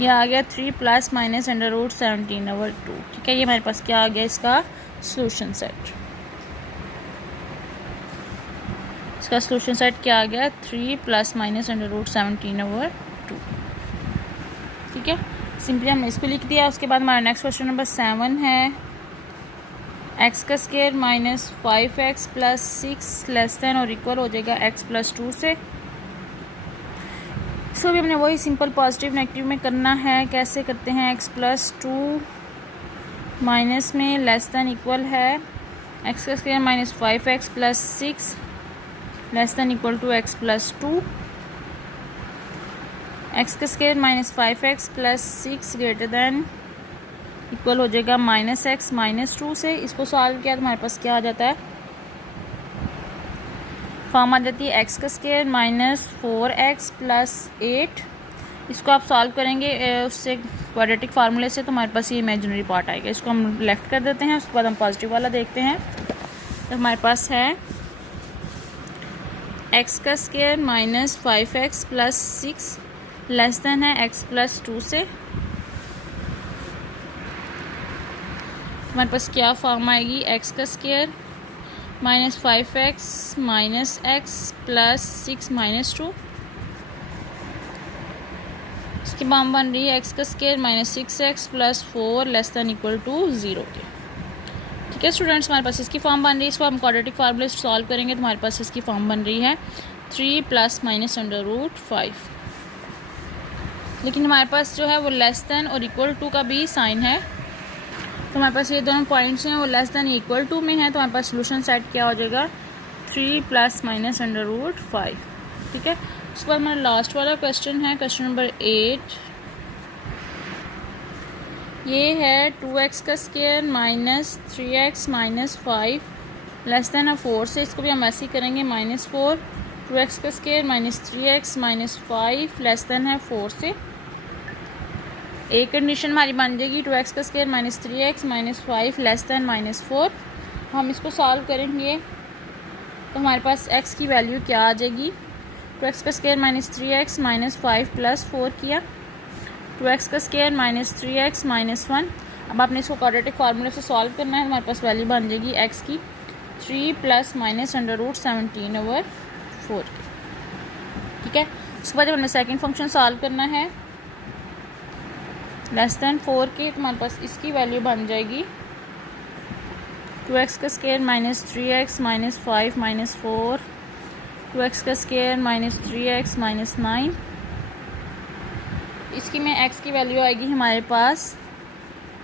यह आ गया 3 plus minus under root 17 over 2। ठीक है, ये हमारे पास क्या आ गया इसका सोल्यूशन सेट। इसका सोल्यूशन सेट क्या आ गया 3 plus minus under root 17 over 2। ठीक है, सिंपली हमने इसको लिख दिया। उसके बाद हमारा नेक्स्ट क्वेश्चन नंबर 7 है एक्स का square minus 5x plus 6 less then और इक्वल हो जाएगा x प्लस 2 से। इसको भी हमने वही सिंपल पॉजिटिव नेगेटिव में करना है। कैसे करते हैं, x प्लस 2 माइनस में लेस देन इक्वल है एक्स का square minus 5x plus 6 less than equal to x plus 2। X का square minus 5x plus 6 greater than equal हो जाएगा माइनस x माइनस 2 से। इसको सॉल्व किया तो हमारे पास क्या आ जाता है, फॉर्म आ जाती है एक्स का स्क्वायर माइनस 4x प्लस 8। इसको आप सॉल्व करेंगे उससे क्वाड्रेटिक फार्मूले से तो हमारे पास ये इमेजिनरी पार्ट आएगा। इसको हम लेफ्ट कर देते हैं। उसके बाद हम पॉजिटिव वाला देखते हैं। तो हमारे पास है एक्स का square minus 5x plus 6 less than है x प्लस 2 से। हमारे पास क्या फॉर्म आएगी, एक्स का square minus 5x minus x plus 6 minus 2। इसकी फॉर्म बन रही है एक्स का square minus 6x plus 4 less than equal to 0 के। ठीक है स्टूडेंट्स, हमारे पास इसकी फॉर्म बन रही है। इसको हम क्वाड्रेटिक फार्मूले से सॉल्व करेंगे तो हमारे पास इसकी फॉर्म बन रही है 3 प्लस माइनस अंडर रूट 5। लेकिन हमारे पास जो है वो लेस देन और इक्वल टू का भी साइन है, तो हमारे पास ये दोनों पॉइंट्स हैं वो लेस देन इक्वल टू में है। तो हमारे पास सोल्यूशन सेट क्या हो जाएगा 3 प्लस माइनस अंडर रूट 5। ठीक है, उसके बाद हमारा लास्ट वाला क्वेश्चन है क्वेश्चन नंबर 8। ये है 2x का square minus 3x minus 5 less than 4 से। इसको भी हम ऐसे ही करेंगे माइनस 4 2x का square minus 3x minus 5 less than है 4 से। एक कंडीशन हमारी बन जाएगी 2x का square minus 3x minus 5 less than minus 4। हम इसको सॉल्व करेंगे तो हमारे पास x की वैल्यू क्या आ जाएगी, 2x का square minus 3x minus 5 plus 4 किया 2x का स्क्वायर माइनस 3x माइनस 1। अब आपने इसको क्वाड्रेटिक फार्मूले से सॉल्व करना है। हमारे पास वैल्यू बन जाएगी x की 3 plus minus under root 17 over 4 की। ठीक है, उसके बाद जब हमने सेकेंड फंक्शन सॉल्व करना है लेस देन 4 के, तो हमारे पास इसकी वैल्यू बन जाएगी 2x का square minus 3x minus 5 minus 4 2x का स्क्वायर माइनस 3x माइनस 9। इसकी में x की वैल्यू आएगी हमारे पास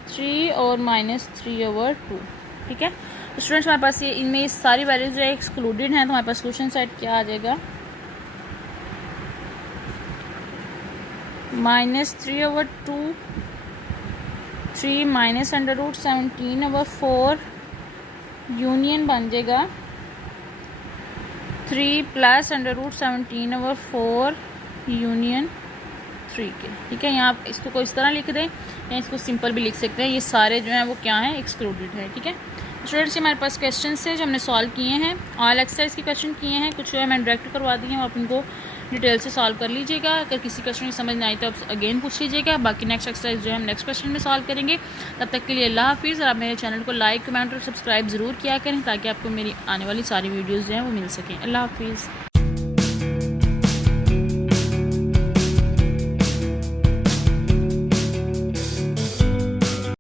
3 और माइनस 3 ओवर 2। ठीक है, तो स्टूडेंट्स हमारे पास ये इनमें सारी वैल्यूज जो है एक्सक्लूडेड हैं। तो हमारे पास सोल्यूशन सेट क्या आ जाएगा, minus 3 over 2 3 minus under root 17 over 4 union बन जाएगा 3 plus under root 17 over 4 union 3 के। ठीक है, यहाँ आप इसको इस तरह लिख दें या इसको सिंपल भी लिख सकते हैं। ये सारे जो हैं वो क्या हैं, एक्सक्लूडेड है। ठीक है, स्टूडेंट्स, ये हमारे पास क्वेश्चन है जो हमने सॉल्व किए हैं, ऑल एक्सरसाइज के क्वेश्चन किए हैं, कुछ जो है मैंने डायरेक्ट करवा दिए हैं, आप उनको डिटेल से सॉल्व कर लीजिएगा। अगर किसी क्वेश्चन की समझ नहीं आई तो आप अगेन पूछ लीजिएगा। बाकी नेक्स्ट एक्सरसाइज जो है हम नेक्स्ट क्वेश्चन में सॉल्व करेंगे। तब तक के लिए अल्लाह हाफिज़। और आप मेरे चैनल को लाइक, कमेंट और सब्सक्राइब ज़रूर किया करें ताकि आपको मेरी आने वाली सारी वीडियोज़ जो हैं वो मिल सकें। अल्लाह हाफिज़।